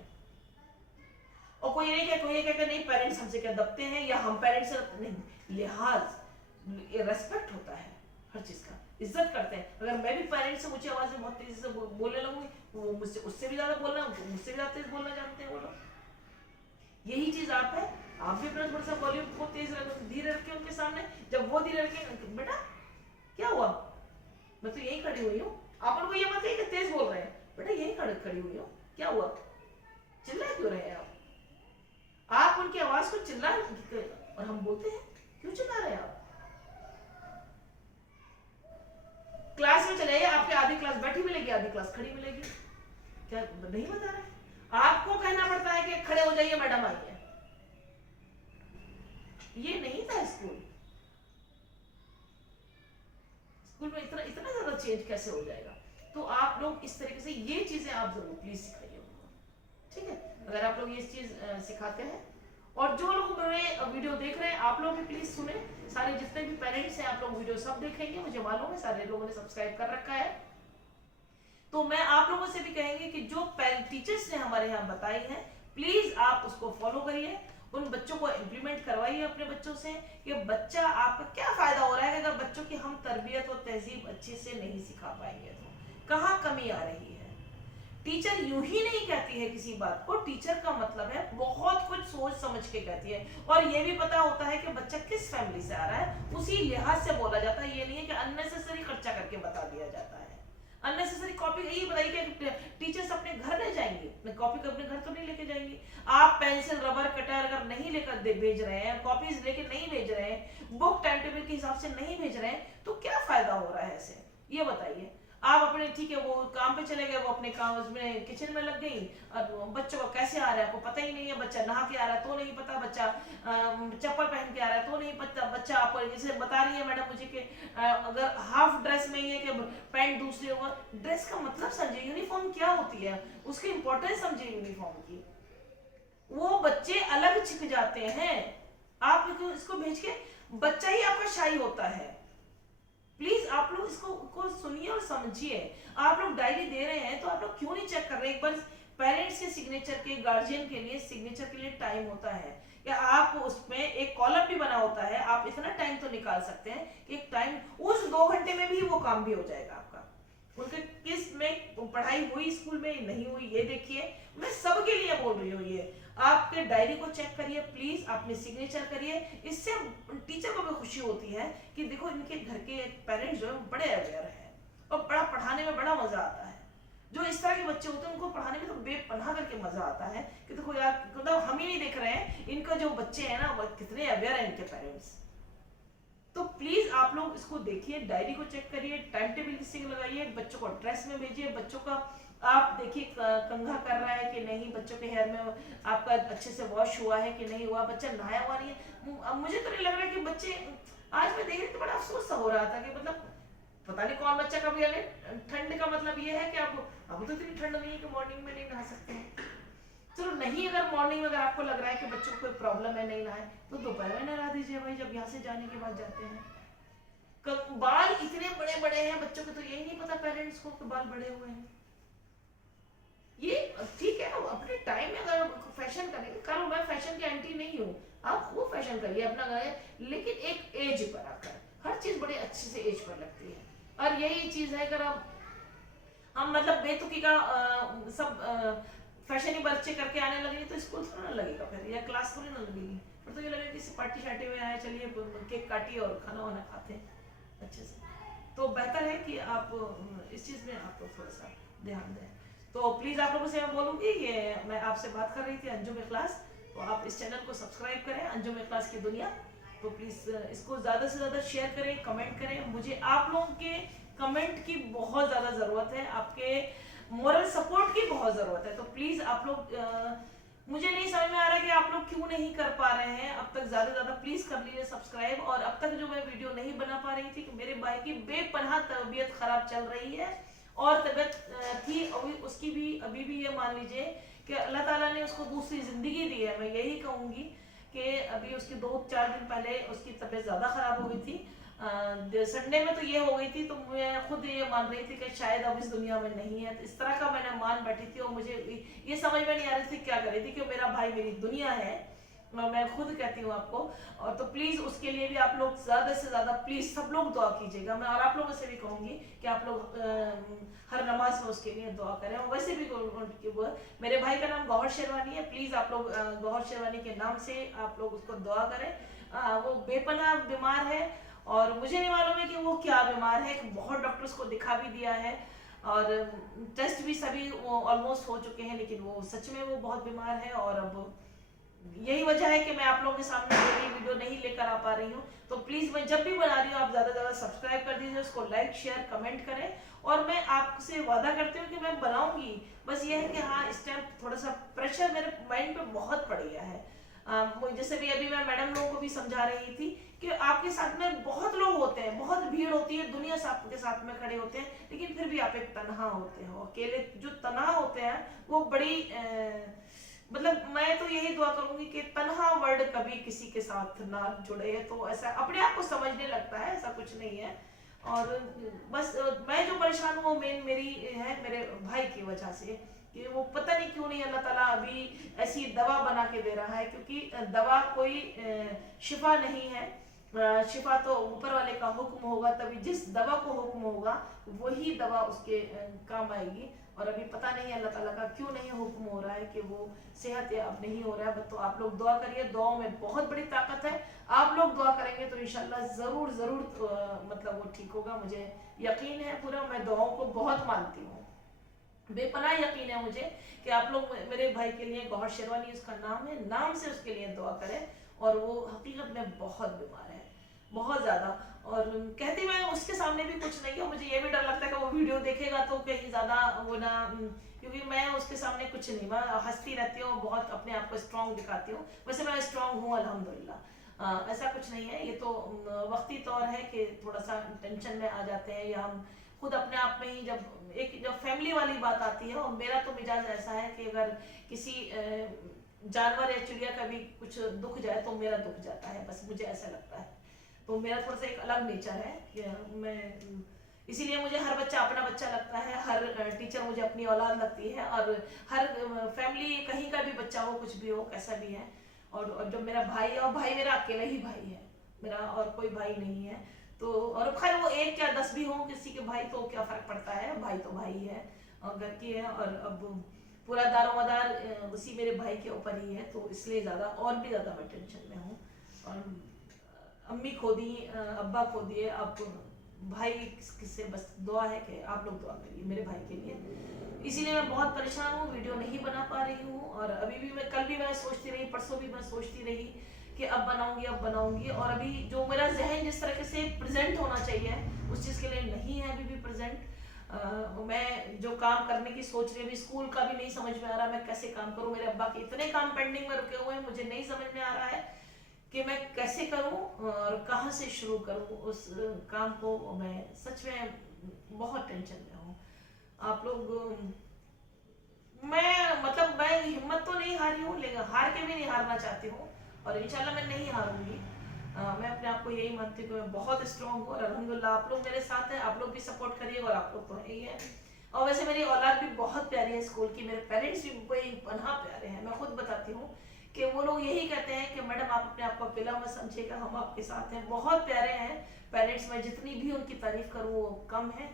और कोई नहीं कोई ये कहकर नहीं पेरेंट्स हमसे क्या दबते हैं या हम पेरेंट्स से नहीं, लिहाज रेस्पेक्ट होता है, हर चीज का इज्जत करते हैं। अगर मैं भी पेरेंट्स से ऊंची आवाज में बहुत तेजी से बोलने लगूंगी, वो मुझसे उससे भी ज्यादा बोलना, मुझसे भी ज्यादा तेज बोलना जानते हैं वो लोग। यही चीज आप है, आप भी अपना थोड़ा सा वॉल्यूम को तेज धीरे रखे उनके सामने, जब वो धीरे रखे बेटा क्या हुआ, मैं तो यही खड़ी हुई हूँ, आप उनको ये मत कहिए कि तेज बोल रहे हैं, बेटा यही खड़ी हुई हूँ, क्या हुआ, चिल्ला क्यों रहे हैं आप उनकी आवाज को चिल्ला, और हम बोलते हैं क्यों चिल्ला रहे हैं आप। क्लास में चले जाइए, आपके आधी क्लास बैठी मिलेगी, आधी क्लास खड़ी मिलेगी, क्या नहीं बता रहे, आपको कहना पड़ता है कि खड़े हो जाइए मैडम आइए। ये नहीं था स्कूल में इतना ज्यादा चेंज कैसे हो जाएगा। तो आप लोग इस तरीके से ये चीजें आप जरूर प्लीज सिखाइए उनको, ठीक है। अगर आप लोग ये चीज सिखाते हैं, और जो लोग मेरे वीडियो देख रहे हैं आप लोग भी प्लीज सुने, सारे जितने भी पेरेंट्स हैं आप लोग वीडियो सब देखेंगे, मुझे मालूम है सारे लोगों ने सब्सक्राइब कर रखा है। तो मैं आप लोगों से भी कहेंगे कि जो टीचर्स ने हमारे यहाँ बताई है प्लीज आप उसको फॉलो करिए, उन बच्चों को इम्प्लीमेंट करवाइए अपने बच्चों से कि बच्चा आपका क्या फायदा हो रहा है अगर बच्चों की हम तरबियत और तहजीब अच्छे से नहीं सिखा पाएंगे तो कहाँ कमी आ रही है। टीचर यूं ही नहीं कहती है किसी बात को, टीचर का मतलब है बहुत कुछ सोच समझ के कहती है, और ये भी पता होता है कि बच्चा किस फैमिली से आ रहा है, उसी लिहाज से बोला जाता है। ये नहीं है कि अननेसेसरी खर्चा करके बता दिया जाता है। अननेसेसरी कॉपी, ये बताइए कि टीचर्स अपने घर ले जाएंगे, कॉपी अपने घर तो नहीं लेके जाएंगे। आप पेंसिल रबर कटर अगर नहीं लेकर भेज रहे हैं, कॉपीज लेके नहीं भेज रहे हैं, बुक टाइम टेबल के हिसाब से नहीं भेज रहे हैं, तो क्या फायदा हो रहा है ऐसे, ये बताइए। आप अपने ठीक है वो काम पे चले गए, वो अपने काम में किचन में लग गई, और बच्चों को कैसे आ रहा है आपको पता ही नहीं है, बच्चा नहा के आ रहा है तो नहीं पता, बच्चा चप्पल पहन के आ रहा है तो नहीं पता, बच्चा आप जैसे बता रही है मैडम मुझे कि अगर हाफ ड्रेस में ही है कि पैंट दूसरी होगा, ड्रेस का मतलब समझिए, यूनिफॉर्म क्या होती है, उसकी इंपॉर्टेंस समझिए यूनिफॉर्म की। वो बच्चे अलग छिप जाते हैं, आप इसको भेज के बच्चा ही आपका शाई होता है। प्लीज आप लोग इसको को सुनिए और समझिए। आप लोग डायरी दे रहे हैं तो आप लोग क्यों नहीं चेक कर रहे? एक बार पेरेंट्स के सिग्नेचर के, गार्जियन के लिए सिग्नेचर के लिए टाइम होता है, या आप उसमें एक कॉलम भी बना होता है, आप इतना टाइम तो निकाल सकते हैं कि एक टाइम उस 2 घंटे में भी वो काम भी हो जाएगा आपका। उनके किस में पढ़ाई हुई स्कूल में नहीं हुई ये देखिए। मैं सबके लिए बोल रही हूँ, ये आपके डायरी को चेक करिए प्लीज, अपने सिग्नेचर करिए। इससे टीचर को भी खुशी होती है कि देखो इनके घर के पेरेंट्स जो है बड़े अवेयर हैं और बड़ा पढ़ाने में बड़ा मजा आता है। जो इस तरह के बच्चे होते हैं उनको पढ़ाने में तो बेपनाह करके मजा आता है कि देखो यार, मतलब हम ही नहीं देख रहे हैं, इनका जो बच्चे हैं ना वो कितने अवेयर हैं इनके पेरेंट्स। तो प्लीज आप लोग इसको देखिए, डायरी को चेक करिए, टाइम टेबल किसी को लगाइए, बच्चों को ड्रेस में भेजिए, बच्चों का आप देखिए कंघा कर रहा है कि नहीं, बच्चों के हेयर में आपका अच्छे से वॉश हुआ है कि नहीं हुआ, बच्चा नहाया हुआ नहीं है। अब मुझे तो नहीं लग रहा है कि बच्चे, आज मैं देख रही थी बड़ा अफसोस सा हो रहा था कि मतलब पता नहीं कौन बच्चा कभी आने। ठंड का मतलब ये है कि अब तो इतनी ठंड नहीं है कि मॉर्निंग में नहीं नहा सकते हैं। चलो नहीं, अगर मॉर्निंग में अगर आपको लग रहा है कि बच्चों को कोई प्रॉब्लम है नहीं नहाए तो दोपहर में नहा दीजिए भाई, जब यहाँ से जाने के बाद जाते हैं। बाल इतने बड़े बड़े हैं बच्चों के, तो यही नहीं पता पेरेंट्स को कि बाल बड़े हुए हैं। ये ठीक है, अपने टाइम में अगर फैशन करेंगे करो, मैं फैशन की एंटी नहीं हूँ, आप खूब फैशन करिए अपना करिए, लेकिन एक एज पर आकर हर चीज बड़ी अच्छी से एज पर लगती है। और यही चीज है, अगर हम मतलब बेतुकी का सब फैशन ही बच्चे करके आने लगेंगे तो स्कूल थोड़ा ना लगेगा फिर, या क्लास थोड़ी ना लगेगी, फिर तो ये लगेगा किसी पार्टी शार्टी में आए, चलिए केक काटिए और खाना वाना खाते हैं अच्छे से। तो बेहतर है कि आप इस चीज में आप थोड़ा सा ध्यान दें। तो प्लीज आप लोगों से मैं बोलूंगी, ये मैं आपसे बात कर रही थी अंजुम इखलास, तो आप इस चैनल को सब्सक्राइब करें, अंजुम इखलास की दुनिया। तो प्लीज इसको ज्यादा से ज्यादा शेयर करें, कमेंट करें, मुझे आप लोगों के कमेंट की बहुत ज्यादा जरूरत है, आपके मोरल सपोर्ट की बहुत जरूरत है। तो प्लीज आप लोग मुझे नहीं समझ में आ रहा कि आप लोग क्यों नहीं कर पा रहे हैं अब तक, ज्यादा ज्यादा प्लीज कर लीजिए सब्सक्राइब। और अब तक जो मैं वीडियो नहीं बना पा रही थी कि मेरे भाई की बेपनाह तबीयत खराब चल रही है, और तबीयत थी अभी उसकी भी, अभी भी ये मान लीजिए कि अल्लाह ताला ने उसको दूसरी जिंदगी दी है। मैं यही कहूंगी कि अभी उसकी 2-4 दिन पहले उसकी तबीयत ज्यादा खराब हो गई थी, संडे में तो ये हो गई थी, तो मैं खुद ये मान रही थी कि शायद अब इस दुनिया में नहीं है। तो इस तरह का मैंने मान बैठी थी, और मुझे ये समझ में नहीं आ रही थी क्या कर रही थी, क्यों मेरा भाई मेरी दुनिया है, मैं खुद कहती हूँ आपको। और तो प्लीज उसके लिए भी आप लोग ज्यादा से ज्यादा प्लीज सब लोग दुआ कीजिएगा। मैं और आप लोगों से भी कहूंगी कि आप लोग हर नमाज में उसके लिए दुआ करें। और वैसे भी मेरे भाई का नाम गौहर शेरवानी है, प्लीज आप लोग गौहर शेरवानी के नाम से आप लोग उसको दुआ करें। वो बेपनाह बीमार है, और मुझे नहीं मालूम है कि वो क्या बीमार है, बहुत डॉक्टर्स को दिखा भी दिया है और टेस्ट भी सभी ऑलमोस्ट हो चुके हैं, लेकिन वो सच में वो बहुत बीमार है। और अब यही वजह है कि मैं आप लोगों के सामने डेली वीडियो नहीं लेकर आ पा रही हूँ। तो प्लीज मैं जब भी बना रही हूँ आप ज्यादा से ज्यादा सब्सक्राइब कर दीजिए, उसको लाइक शेयर कमेंट करें। और मैं आपसे वादा करती हूँ कि मैं बनाऊंगी, बस ये है कि हाँ इस टाइम थोड़ा सा प्रेशर मेरे माइंड पे बहुत पड़ गया है। जैसे भी अभी मैं मैडम लोगों को भी समझा रही थी कि आपके साथ में बहुत लोग होते हैं, बहुत भीड़ होती है, दुनिया आपके साथ में खड़े होते हैं, लेकिन फिर भी आप एक तन्हा होते हो, अकेले जो तन्हा होते हैं वो बड़ी मतलब मैं तो यही दुआ करूंगी कि तन्हा वर्ड कभी किसी के साथ ना जुड़े। तो ऐसा अपने आप को समझने लगता है, ऐसा कुछ नहीं है। और बस मैं जो परेशान हूँ मेन मेरी है मेरे भाई की वजह से, कि वो पता नहीं क्यों नहीं अल्लाह ताला अभी ऐसी दवा बना के दे रहा है, क्योंकि दवा कोई शिफा नहीं है, शिफा तो ऊपर वाले का हुक्म होगा, तभी जिस दवा को हुक्म होगा वही दवा उसके काम आएगी। और अभी पता नहीं अल्लाह ताला का क्यों नहीं हुक्म हो रहा है कि वो सेहत अब नहीं हो रहा है। तो आप लोग दुआ करिए, दुआओं में बहुत बड़ी ताकत है, आप लोग दुआ करेंगे तो इंशाल्लाह जरूर जरूर मतलब वो ठीक होगा, मुझे यकीन है पूरा। मैं दुआओं को बहुत मानती हूँ, बेपनाह यकीन है मुझे कि आप लोग मेरे भाई के लिए, गौहर शेरवानी उसका नाम है, नाम से उसके लिए दुआ करें। और वो हकीकत में बहुत बीमार है, बहुत ज्यादा। और कहती मैं उसके सामने भी कुछ नहीं है, मुझे ये भी डर लगता है कि वो वीडियो देखेगा तो कहीं ज्यादा वो ना, क्योंकि मैं उसके सामने कुछ नहीं, मैं हंसती रहती हूँ, बहुत अपने आप को स्ट्रांग दिखाती हूँ। वैसे मैं स्ट्रांग हूँ अल्हम्दुलिल्लाह, ऐसा कुछ नहीं है। ये तो वक्ती तौर है कि थोड़ा सा टेंशन में आ जाते हैं, या हम खुद अपने आप में ही जब फैमिली वाली बात आती है। और मेरा तो मिजाज ऐसा है कि अगर किसी जानवर या चिड़िया का भी कुछ दुख जाए तो मेरा दुख जाता है, बस मुझे ऐसा लगता है। तो मेरा थोड़ा सा एक अलग नेचर है कि मैं इसीलिए मुझे हर बच्चा अपना बच्चा लगता है, हर टीचर मुझे अपनी औलाद लगती है, और हर फैमिली कहीं का भी बच्चा हो, कुछ भी हो, कैसा भी है। और जब मेरा भाई है, और भाई मेरा अकेला ही भाई है, मेरा और कोई भाई नहीं है, तो और खैर वो 1 या 10 भी हो किसी के भाई तो क्या फर्क पड़ता है, भाई तो भाई है और घर की है। और अब पूरा दारोमदार उसी मेरे भाई के ऊपर ही है, तो इसलिए ज़्यादा और भी ज़्यादा मैं टेंशन में हूँ। और अम्मी खो दी, अब्बा खो दिए, अब भाई किससे बस दुआ है कि आप लोग दुआ करिए मेरे भाई के लिए। इसीलिए मैं बहुत परेशान हूँ, वीडियो नहीं बना पा रही हूँ। और अभी भी मैं, कल भी मैं सोचती रही, परसों भी मैं सोचती रही कि अब बनाऊंगी। और अभी जो मेरा जहन जिस तरीके से प्रेजेंट होना चाहिए उस चीज़ के लिए नहीं है अभी भी प्रेजेंट। मैं जो काम करने की सोच रही हूँ, अभी स्कूल का भी नहीं समझ में आ रहा मैं कैसे काम करूँ। मेरे अब्बा के इतने काम पेंडिंग में रुके हुए हैं, मुझे नहीं समझ में आ रहा है कि मैं कैसे करूं और कहां से शुरू करूं उस काम को। मैं सच में बहुत टेंशन में हूं। आप लोग, मैं हिम्मत तो नहीं हारी हूं, लेकिन हार के भी नहीं हारना चाहती हूं, और इंशाल्लाह मैं नहीं हारूंगी। मैं अपने आप को यही मानती हूँ कि मैं बहुत स्ट्रांग हूँ, और अल्हम्दुलिल्लाह आप लोग मेरे साथ हैं, आप लोग भी सपोर्ट करिए, और आप लोग तो है ही है। और वैसे मेरी औलाद भी बहुत प्यारी है स्कूल की, मेरे पेरेंट्स भी कोई पनाह प्यारे हैं। मैं खुद बताती हूँ कि वो लोग यही कहते हैं कि मैडम आप अपने आप को अकेला मत समझिएगा, हम आपके साथ हैं। बहुत प्यारे हैं पेरेंट्स, मैं जितनी भी उनकी तारीफ करूँ वो कम है।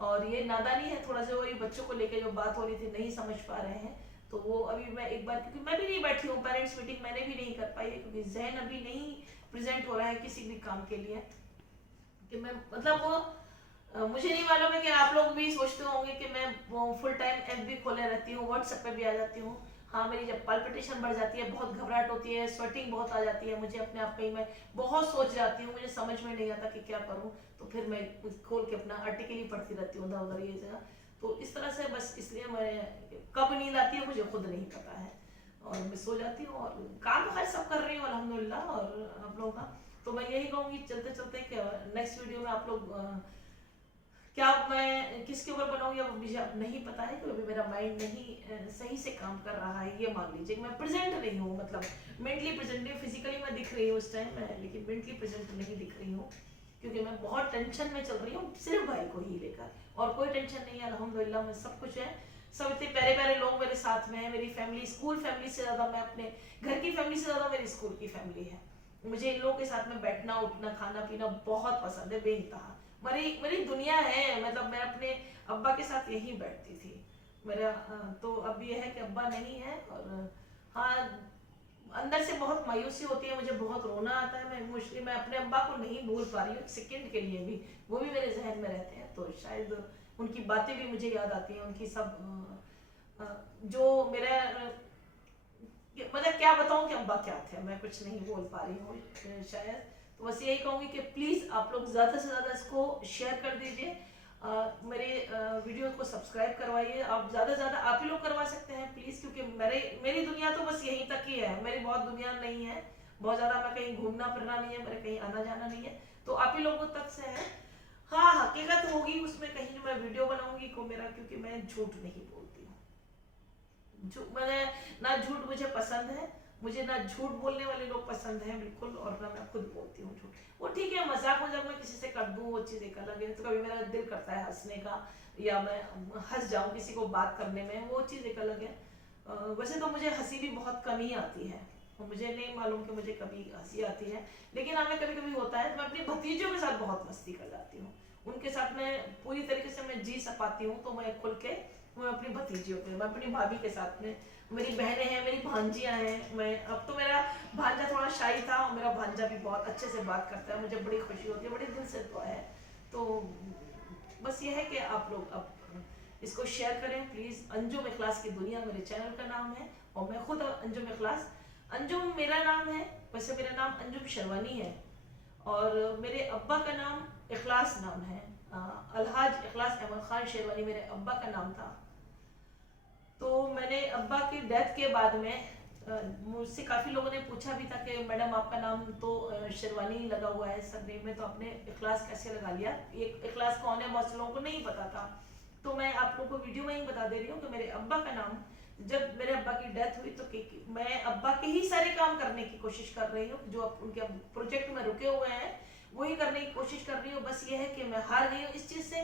और ये नादानी है थोड़ा सा, वही बच्चों को लेके जो बात हो रही थी, नहीं समझ पा रहे हैं। तो वो अभी मैं एक बार, क्योंकि मैं भी नहीं बैठी हूँ, पेरेंट्स मीटिंग मैंने भी नहीं कर पाई है, क्योंकि जहन अभी नहीं प्रेजेंट हो रहा है किसी भी काम के लिए कि मैं वो मुझे नहीं मालूम है कि आप लोग भी सोचते होंगे कि मैं फुल टाइम FB खोले रहती हूँ, व्हाट्सएप पे भी आ जाती हूँ। हाँ, मेरी जब पल्पिटेशन बढ़ जाती है, बहुत घबराहट होती है, स्वेटिंग बहुत आ जाती है मुझे अपने आप में, मैं बहुत सोच जाती हूँ, मुझे समझ में नहीं आता कि क्या करूँ। तो फिर मैं खोल के अपना आर्टिकल ही पढ़ती रहती हूँ उधर उधर ये जगह। तो इस तरह से बस, इसलिए मैं कब नींद आती है मुझे खुद नहीं पता है, और मैं सो जाती हूँ। और काम तो खैर सब कर रही हूँ अल्हम्दुलिल्लाह। और आप लोगों का तो मैं यही कहूँगी चलते चलते कि नेक्स्ट वीडियो में आप लोग क्या मैं किसके ऊपर बनाऊंगी अब मुझे अब नहीं पता है, क्योंकि मेरा माइंड नहीं सही से काम कर रहा है। ये मान लीजिए मैं प्रेजेंट नहीं हूँ, मतलब मेंटली प्रेजेंट नहीं, फिजिकली मैं दिख रही हूँ उस टाइम में, लेकिन मेंटली प्रेजेंट नहीं दिख रही हूँ, क्योंकि मैं बहुत टेंशन में चल रही हूँ सिर्फ भाई को ही लेकर, और कोई टेंशन नहीं है अल्हम्दुलिल्लाह में, सब कुछ है। सब इतने प्यारे प्यारे लोग मेरे साथ में है, मेरी फैमिली स्कूल फैमिली से ज्यादा, मैं अपने घर की फैमिली से ज्यादा मेरी स्कूल की फैमिली है। मुझे इन लोगों के साथ में बैठना उठना खाना पीना बहुत पसंद है बेइंतहा, मेरी मेरी दुनिया है। मतलब मैं अपने अब्बा के साथ यहीं बैठती थी मेरा। तो अब ये है कि अब्बा नहीं है, और हाँ अंदर से बहुत मायूसी होती है, मुझे बहुत रोना आता है। मैं अपने अब्बा को नहीं भूल पा रही हूँ सेकंड के लिए भी, वो भी मेरे जहन में रहते हैं। तो शायद उनकी बातें भी मुझे याद आती हैं, उनकी सब जो मेरा मतलब क्या बताऊं कि अब्बा क्या थे, मैं कुछ नहीं बोल पा रही हूँ शायद। तो बस यही कहूंगी कि प्लीज आप लोग ज्यादा से ज्यादा इसको शेयर कर दीजिए, मेरे वीडियो को सब्सक्राइब करवाइए। आप ज्यादा से ज्यादा आप ही लोग करवा सकते हैं प्लीज, क्योंकि मेरी दुनिया तो बस यहीं तक ही है, मेरी बहुत दुनिया नहीं है, बहुत ज्यादा मैं कहीं घूमना फिरना नहीं है, मेरे कहीं आना जाना नहीं है, तो आप ही लोगों तक से है। हाँ हकीकत होगी उसमें कहीं मैं वीडियो बनाऊंगी को मेरा, क्योंकि मैं झूठ नहीं बोलती हूँ, मैंने ना झूठ मुझे पसंद है, मुझे ना झूठ बोलने वाले लोग पसंद हैं बिल्कुल, और ना मैं खुद बोलती हूँ झूठ। वो ठीक है मजाक मजाक में किसी से कर दूं वो चीज़ एक अलग है, तो कभी मेरा दिल करता है हंसने का, या मैं हंस जाऊं किसी को बात करने में, वो चीज़ एक अलग है। वैसे तो मुझे हंसी भी बहुत कम ही आती है, मुझे नहीं मालूम कि मुझे कभी हंसी आती है, लेकिन हमें कभी कभी होता है। तो मैं अपनी भतीजों के साथ बहुत मस्ती कर जाती हूँ, उनके साथ मैं पूरी तरीके से मैं जी सपाती हूँ, तो मैं खुल के मैं अपनी भतीजियों के, मैं अपनी भाभी के साथ में, मेरी बहनें हैं, मेरी भांजियां हैं, मैं अब तो मेरा भांजा थोड़ा शाई था, और मेरा भांजा भी बहुत अच्छे से बात करता है, मुझे बड़ी खुशी होती है, बड़े दिल से दुआ है। तो बस ये है कि आप लोग अब इसको शेयर करें प्लीज़। अंजुम इखलास की दुनिया मेरे चैनल का नाम है, और मैं खुद अंजुम इखलास, अंजुम मेरा नाम है, वैसे मेरा नाम अंजुम शेरवानी है, और मेरे अब्बा का नाम इखलास नाम है, अलहाज इखलास अहमद खान शेरवानी मेरे अब्बा का नाम था। तो मैंने अब्बा की डेथ के बाद में मुझसे काफ़ी लोगों ने पूछा भी था कि मैडम आपका नाम तो शेरवानी लगा हुआ है सरनेम में, तो आपने इखलास कैसे लगा लिया? ये इखलास कौन है बहुत से लोगों को नहीं पता था, तो मैं आप लोगों को वीडियो में ही बता दे रही हूँ कि मेरे अब्बा का नाम, जब मेरे अब्बा की डेथ हुई तो मैं अब्बा के ही सारे काम करने की कोशिश कर रही हूँ, जो उनके प्रोजेक्ट में रुके हुए हैं वही करने की कोशिश कर रही हूँ। बस ये है कि मैं हार गई हूँ इस चीज़ से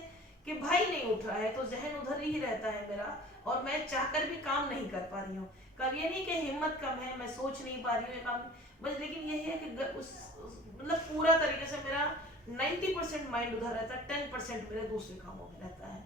कि भाई नहीं उठ रहा है, तो जहन उधर ही रहता है मेरा, और मैं चाहकर भी काम नहीं कर पा रही हूँ। कब ये नहीं कि हिम्मत कम है, मैं सोच नहीं पा रही हूँ ये काम, बस लेकिन ये है कि मतलब पूरा तरीके से मेरा 90% माइंड उधर रहता है, 10% मेरे दूसरे कामों में रहता है,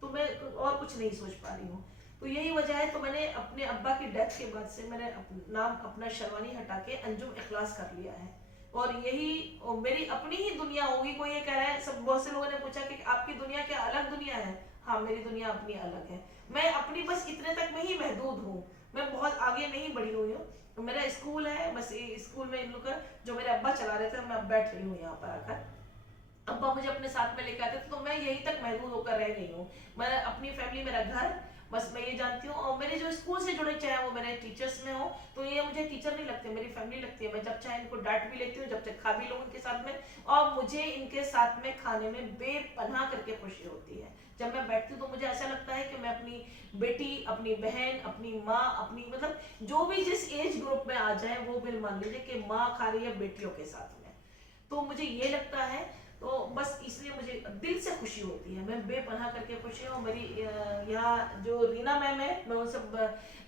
तो मैं और कुछ नहीं सोच पा रही हूँ। तो यही वजह है, तो मैंने अपने अब्बा की डेथ के बाद से मैंने नाम अपना शर्वानी हटा के अंजुम इखलास कर लिया है, और यही मेरी अपनी ही दुनिया होगी। कोई ये कह रहा है, सब बहुत से लोगों ने पूछा कि आपकी दुनिया क्या अलग दुनिया है? हाँ, मेरी दुनिया अपनी अलग है, मैं अपनी बस इतने तक में ही महदूद हूँ, मैं बहुत आगे नहीं बढ़ी हुई हूँ। तो मेरा स्कूल है, बस स्कूल में इन लोग का जो मेरे अब्बा चला रहे थे, मैं अब बैठ रही हूँ यहाँ पर आकर, अब्बा मुझे अपने साथ में लेके आते थे, तो मैं यहीं तक महदूद होकर रह गई हूँ। मैं अपनी फैमिली, मेरा घर, बस मैं ये जानती हूँ। और मेरे जो स्कूल से जुड़े, चाहे वो मेरे टीचर्स में हो, तो ये मुझे टीचर नहीं लगते, मेरी फैमिली लगती है। मैं जब चाहे इनको डांट भी लेती हूँ, जब चाहे खा भी लूँ इनके साथ में, और मुझे इनके साथ में खाने में बेपनाह करके खुशी होती है। जब मैं बैठती हूँ तो मुझे ऐसा लगता है कि मैं अपनी बेटी, अपनी बहन, अपनी माँ, अपनी मतलब जो भी जिस एज ग्रुप में आ जाए वो बिल मान लीजिए कि माँ खा रही है बेटियों के साथ में, तो मुझे ये लगता है। तो बस इसलिए मुझे दिल से खुशी होती है, मैं बेपनाह करके खुशी हूँ। मेरी यहाँ जो रीना मैम है, मैं उनसे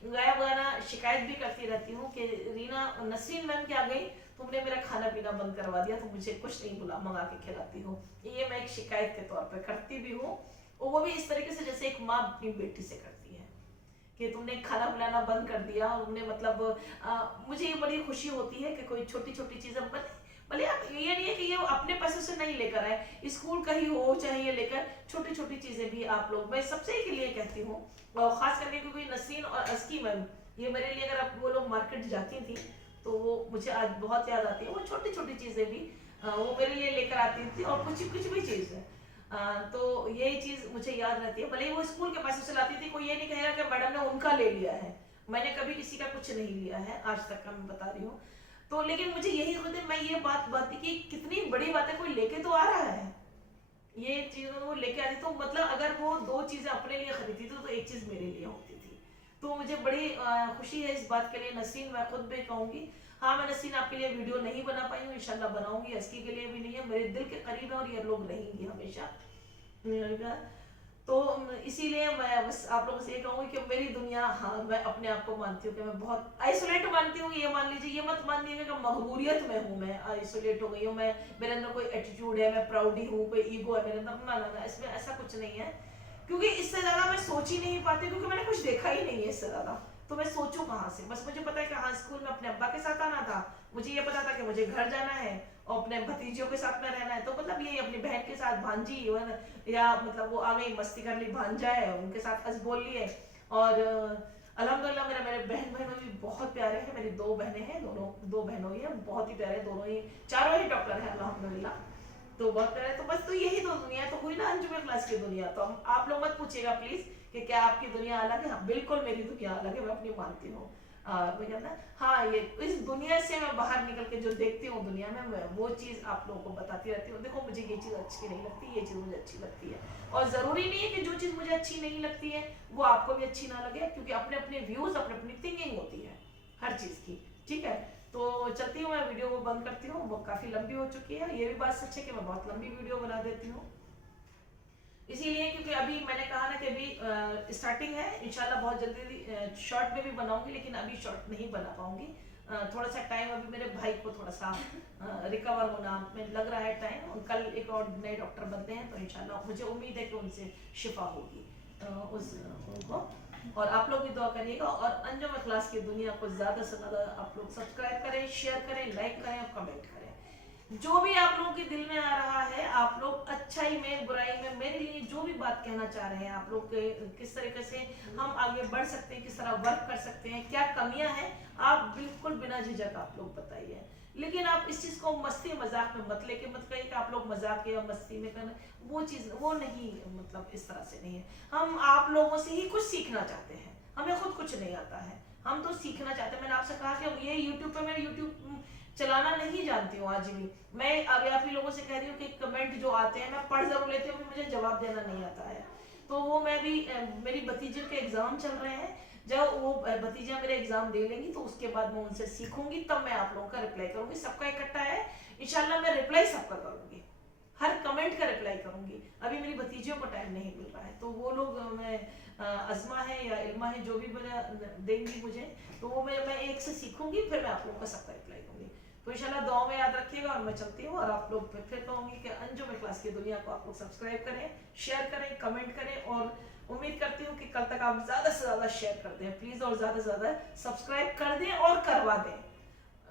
गाया गाना शिकायत भी करती रहती हूँ कि रीना, नसरीन मैम क्या गई, तुमने मेरा खाना पीना बंद करवा दिया, तो मुझे कुछ नहीं बुला मंगा के खिलाती हो। ये मैं एक शिकायत के तौर पर करती भी हूँ, और वो भी इस तरीके से जैसे एक माँ अपनी बेटी से करती है कि तुमने खाना बुलाना बंद कर दिया। और तुमने मतलब मुझे ये बड़ी खुशी होती है कि कोई छोटी छोटी चीज़ें भले आप, ये नहीं है कि ये अपने पैसों से नहीं लेकर आए, स्कूल का ही हो चाहे ये लेकर, छोटी छोटी चीजें भी आप लोग, मैं सबसे के लिए कहती हूँ, और खास करके क्योंकि नसरीन और अस्की मैम, ये मेरे लिए, अगर आप वो लोग मार्केट जाती थी तो वो मुझे आज बहुत याद आती है। वो छोटी छोटी चीजें भी वो मेरे लिए लेकर आती थी, और कुछ कुछ भी चीज है, तो यही चीज मुझे याद रहती है। भले ही वो स्कूल के पैसों से लाती थी, कोई ये नहीं कहेगा कि मैडम ने उनका ले लिया है, मैंने कभी किसी का कुछ नहीं लिया है आज तक का, मैं बता रही हूँ। तो लेकिन मुझे यही खुद है, मैं ये बात कि कितनी बड़ी बात है, कोई लेके तो आ रहा है, ये चीज वो लेके आती, तो मतलब अगर वो दो चीजें अपने लिए खरीदी थी तो एक चीज मेरे लिए होती थी। तो मुझे बड़ी खुशी है इस बात के लिए। नसीन, मैं खुद भी कहूंगी, हाँ मैं नसीन आपके लिए वीडियो नहीं बना पाई हूँ, इंशाल्लाह बनाऊंगी। अस्की के लिए भी नहीं है, मेरे दिल के करीब है और ये लोग रहेंगी हमेशा। तो इसीलिए मैं बस आप लोगों से ये कहूँगी कि मेरी दुनिया, हाँ मैं अपने आप को मानती हूँ कि मैं बहुत आइसोलेट मानती हूँ। ये मान लीजिए, ये मत मान लीजिए कि मकबूलियत में हूँ, मैं आइसोलेट हो गई हूँ, मैं मेरे अंदर कोई एटीट्यूड है, मैं प्राउडी हूँ, कोई ईगो है मेरे अंदर, ना, इसमें ऐसा कुछ नहीं है। क्योंकि इससे ज्यादा मैं सोच ही नहीं पाती, क्योंकि मैंने कुछ देखा ही नहीं है इससे ज्यादा, तो मैं सोचूं कहाँ से। बस मुझे पता है कि हाँ स्कूल में अपने अब्बा के साथ आना था, मुझे ये पता था कि मुझे घर जाना है और अपने भतीजियों के साथ में रहना है, तो मतलब ये अपनी बहन के साथ भांजी या मतलब वो आ गई, मस्ती कर ली, भांजा है, उनके साथ हंस बोल लिए। और अल्हम्दुलिल्लाह मेरे बहन भाई में भी बहुत प्यारे हैं, मेरी दो बहनें हैं, दोनों दो बहनों ही है, बहुत ही प्यारे, दोनों ही चारों ही डॉक्टर हैं अल्हम्दुलिल्लाह, तो बहुत प्यारे। तो बस तो यही तो दुनिया तो हुई ना अंजुम क्लास की दुनिया। तो आप लोग मत पूछिएगा प्लीज कि क्या आपकी दुनिया अलग है। हाँ बिल्कुल मेरी दुनिया अलग है, मैं अपनी मानती हूँ। हाँ ये इस दुनिया से मैं बाहर निकल के जो देखती हूँ दुनिया में, मैं वो चीज आप लोगों को बताती रहती हूँ। देखो मुझे ये चीज अच्छी नहीं लगती, ये चीज मुझे अच्छी लगती है, और जरूरी नहीं है कि जो चीज मुझे अच्छी नहीं लगती है वो आपको भी अच्छी ना लगे, क्योंकि अपने अपने व्यूज, अपनी अपनी थिंकिंग होती है हर चीज की। ठीक है, तो चलती हूँ, मैं वीडियो को बंद करती हूँ, वो काफी लंबी हो चुकी है। ये भी बात सच है कि मैं बहुत लंबी वीडियो बना देती हूँ, इसीलिए क्योंकि अभी मैंने कहा ना कि अभी स्टार्टिंग है, इंशाल्लाह बहुत जल्दी शॉर्ट में भी बनाऊंगी, लेकिन अभी शॉर्ट नहीं बना पाऊंगी। थोड़ा सा टाइम, अभी मेरे भाई को थोड़ा सा रिकवर होना में लग रहा है टाइम, कल एक और नए डॉक्टर बनते हैं, तो इंशाल्लाह मुझे उम्मीद है कि उनसे शिफा होगी उनको। और आप लोग भी दुआ करिएगा, और अंजुम क्लास की दुनिया को ज़्यादा से ज़्यादा आप लोग सब्सक्राइब करें, शेयर करें, लाइक करें और कमेंट करें। जो भी आप लोगों के दिल में आ रहा है, आप लोग अच्छाई में, बुराई में, मेरे लिए जो भी बात कहना चाह रहे हैं, आप लोग किस तरीके से हम आगे बढ़ सकते हैं, किस तरह वर्क कर सकते हैं, क्या कमियां हैं, आप बिल्कुल बिना झिझक आप लोग बताइए। लेकिन आप इस चीज को मस्ती मजाक में मत लेके मत कहिए कि आप लोग मजाक या मस्ती में करना, वो चीज वो नहीं, मतलब इस तरह से नहीं है। हम आप लोगों से ही कुछ सीखना चाहते हैं, हमें खुद कुछ नहीं आता है, हम तो सीखना चाहते हैं। मैंने आपसे कहा कि ये यूट्यूब पे, मैं यूट्यूब चलाना नहीं जानती हूँ आज भी। मैं अभी आप ही लोगों से कह रही हूँ कि कमेंट जो आते हैं मैं पढ़ जरूर लेती हूँ, मुझे जवाब देना नहीं आता है। तो वो मैं भी, मेरी भतीजियों के एग्जाम चल रहे हैं, जब वो भतीजियां मेरे एग्जाम दे लेंगी तो उसके बाद मैं उनसे सीखूंगी, तब मैं आप लोगों का रिप्लाई करूंगी। सबका इकट्ठा है, इंशाल्लाह मैं रिप्लाई सबका करूंगी। कमेंट का रिप्लाई करूंगी। अभी मेरी भतीजियों को टाइम नहीं मिल रहा है, तो वो लोग मैं अज़मा है या इल्मा है जो भी मेरा देंगी मुझे, तो वो मैं एक से सीखूंगी, फिर मैं आप लोगों का सबका रिप्लाई दूंगी। तो इंशाल्लाह दुआ में याद रखिएगा, और मैं चलती हूँ। और आप लोग फिर कहूँगी कि अंजुम इखलास की दुनिया को आप लोग सब्सक्राइब करें, शेयर करें, कमेंट करें, और उम्मीद करती हूँ कि कल तक आप ज़्यादा से ज़्यादा शेयर कर दें प्लीज़, और ज़्यादा से ज़्यादा सब्सक्राइब कर दें और करवा दें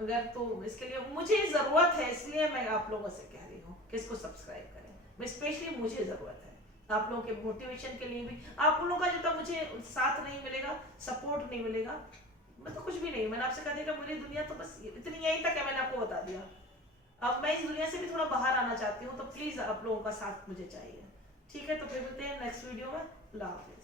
अगर, तो इसके लिए मुझे ज़रूरत है, इसलिए मैं आप लोगों से कह रही हूँ कि इसको सब्सक्राइब करें। स्पेशली मुझे ज़रूरत है आप लोगों के मोटिवेशन के लिए भी। आप लोगों का जो था मुझे साथ नहीं मिलेगा, सपोर्ट नहीं मिलेगा, मैं तो कुछ भी नहीं। मैंने आपसे कहा था कि मेरी दुनिया तो बस इतनी यहीं तक है, मैंने आपको बता दिया। अब मैं इस दुनिया से भी थोड़ा बाहर आना चाहती हूँ, तो प्लीज़ आप लोगों का साथ मुझे चाहिए। ठीक है, तो फिर मिलते हैं नेक्स्ट वीडियो में। अल्लाह हाफिज़।